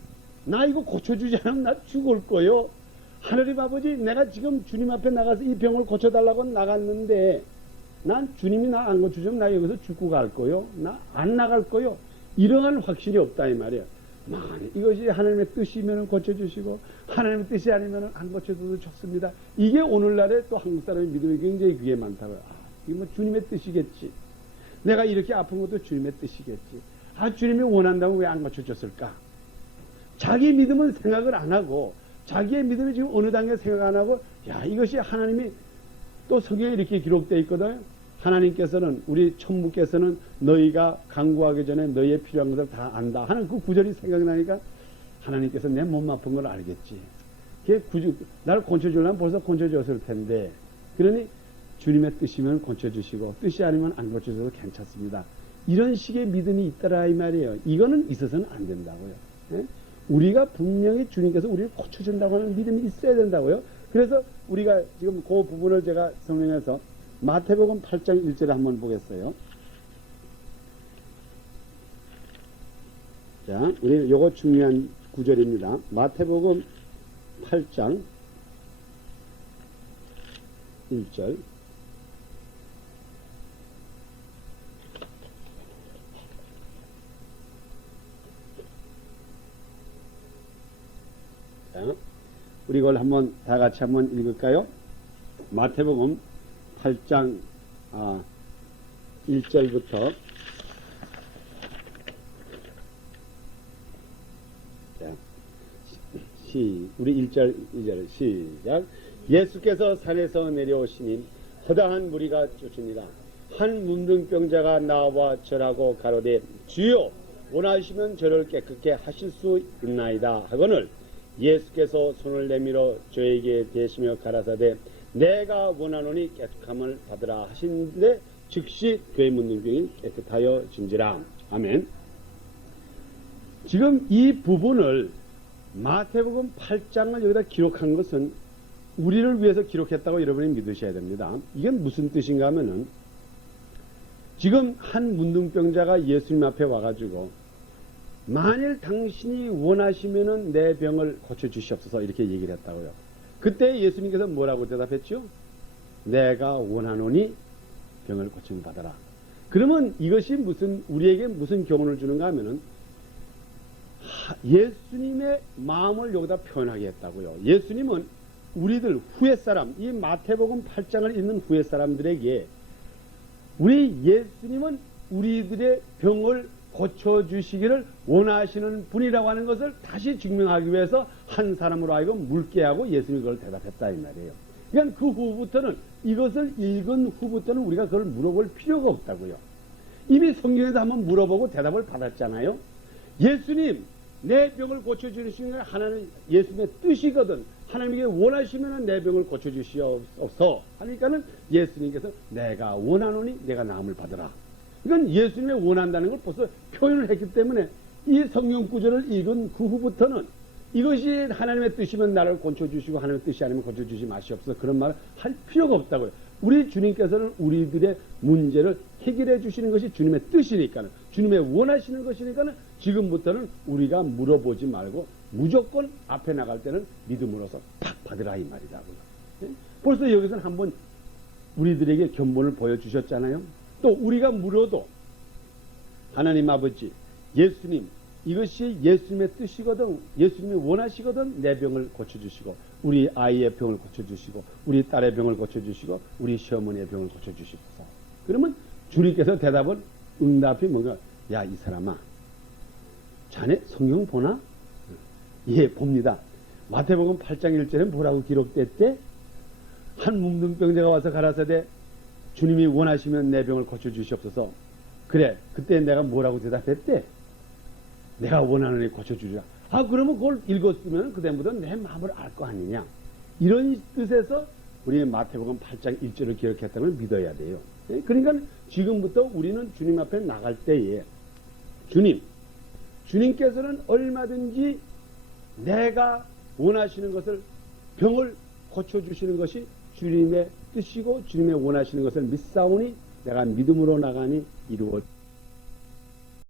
나 이거 고쳐주지 않으면 나 죽을 거요. 하늘의 아버지 내가 지금 주님 앞에 나가서 이 병을 고쳐달라고 나갔는데 난 주님이 나 안 고쳐주면 나 여기서 죽고 갈 거요. 나 안 나갈 거요. 이러한 확신이 없다 이 말이에요. 만약 이것이 하나님의 뜻이면 고쳐주시고 하나님의 뜻이 아니면 안 고쳐줘도 좋습니다. 이게 오늘날에 또 한국 사람의 믿음이 굉장히 그게 많다고요. 이게 뭐 주님의 뜻이겠지. 내가 이렇게 아픈 것도 주님의 뜻이겠지. 주님이 원한다면 왜 안 고쳐줬을까? 자기 믿음은 생각을 안 하고 자기의 믿음이 지금 어느 단계 생각 안 하고 이것이 하나님이 또 성경에 이렇게 기록되어 있거든요. 하나님께서는 우리 천부께서는 너희가 간구하기 전에 너희의 필요한 것을 다 안다 하는 그 구절이 생각나니까 하나님께서 내 몸 아픈 걸 알겠지. 나를 고쳐주려면 벌써 고쳐줬을 텐데 그러니 주님의 뜻이면 고쳐주시고 뜻이 아니면 안 고쳐줘도 괜찮습니다. 이런 식의 믿음이 있더라 이 말이에요. 이거는 있어서는 안 된다고요. 우리가 분명히 주님께서 우리를 고쳐준다고 하는 믿음이 있어야 된다고요. 그래서 우리가 지금 그 부분을 제가 설명해서 마태복음 8장 1절에 한번 보겠어요. 자, 우리 요거 중요한 구절입니다. 마태복음 8장 1절. 자, 우리 이걸 한번 다 같이 한번 읽을까요? 마태복음 8장 1절부터 우리 1절 2절 시작. 예수께서 산에서 내려오시니 허다한 무리가 쫓으니라. 한 문둥병자가 나와 절하고 가로되 주여 원하시면 저를 깨끗게 하실 수 있나이다 하거늘 예수께서 손을 내밀어 저에게 대시며 가라사대 내가 원하노니 깨끗함을 받으라 하신데 즉시 그의 문둥병이 깨끗하여 진지라. 아멘. 지금 이 부분을 마태복음 8장을 여기다 기록한 것은 우리를 위해서 기록했다고 여러분이 믿으셔야 됩니다. 이게 무슨 뜻인가 하면은 지금 한 문둥병자가 예수님 앞에 와가지고 만일 당신이 원하시면은 내 병을 고쳐주시옵소서 이렇게 얘기를 했다고요. 그때 예수님께서 뭐라고 대답했죠? 내가 원하노니 병을 고침을 받아라. 그러면 이것이 우리에게 무슨 교훈을 주는가 하면은 예수님의 마음을 여기다 표현하게 했다고요. 예수님은 우리들 후에 사람, 이 마태복음 8장을 읽는 후에 사람들에게 우리 예수님은 우리들의 병을 고쳐주시기를 원하시는 분이라고 하는 것을 다시 증명하기 위해서 한 사람으로 하여금 묽게 하고 예수님이 그걸 대답했다 이 말이에요. 그러니까 그 후부터는 이것을 읽은 후부터는 우리가 그걸 물어볼 필요가 없다고요. 이미 성경에서 한번 물어보고 대답을 받았잖아요. 예수님 내 병을 고쳐주시는 게 하나님 예수님의 뜻이거든. 하나님께 원하시면 내 병을 고쳐주시옵소서 하니까는 예수님께서 내가 원하노니 내가 나음을 받으라. 이건 예수님의 원한다는 걸 벌써 표현을 했기 때문에 이 성경 구절을 읽은 그 후부터는 이것이 하나님의 뜻이면 나를 고쳐주시고 하나님의 뜻이 아니면 고쳐주시 마시옵소서 그런 말을 할 필요가 없다고요. 우리 주님께서는 우리들의 문제를 해결해 주시는 것이 주님의 뜻이니까는 주님의 원하시는 것이니까는 지금부터는 우리가 물어보지 말고 무조건 앞에 나갈 때는 믿음으로서 팍 받으라 이 말이라고요. 벌써 여기서는 한번 우리들에게 견본을 보여주셨잖아요. 또 우리가 물어도 하나님 아버지 예수님 이것이 예수님의 뜻이거든 예수님이 원하시거든 내 병을 고쳐주시고 우리 아이의 병을 고쳐주시고 우리 딸의 병을 고쳐주시고 우리 시어머니의 병을 고쳐주시옵소서. 그러면 주님께서 대답은 응답이 뭔가 야 이 사람아 자네 성경 보나? 예 봅니다. 마태복음 8장 1절에 뭐라고 기록됐대? 한 문둥병자가 와서 가라사대 주님이 원하시면 내 병을 고쳐주시옵소서. 그래 그때 내가 뭐라고 대답했대? 내가 원하는 애 고쳐주리라. 그러면 그걸 읽었으면 그다음부터 내 마음을 알 거 아니냐. 이런 뜻에서 우리 마태복음 8장 1절을 기록했다는 걸 믿어야 돼요. 그러니까 지금부터 우리는 주님 앞에 나갈 때에 주님께서는 얼마든지 내가 원하시는 것을 병을 고쳐주시는 것이 주님의 뜻이고 주님의 원하시는 것을 믿사오니 내가 믿음으로 나가니 이루어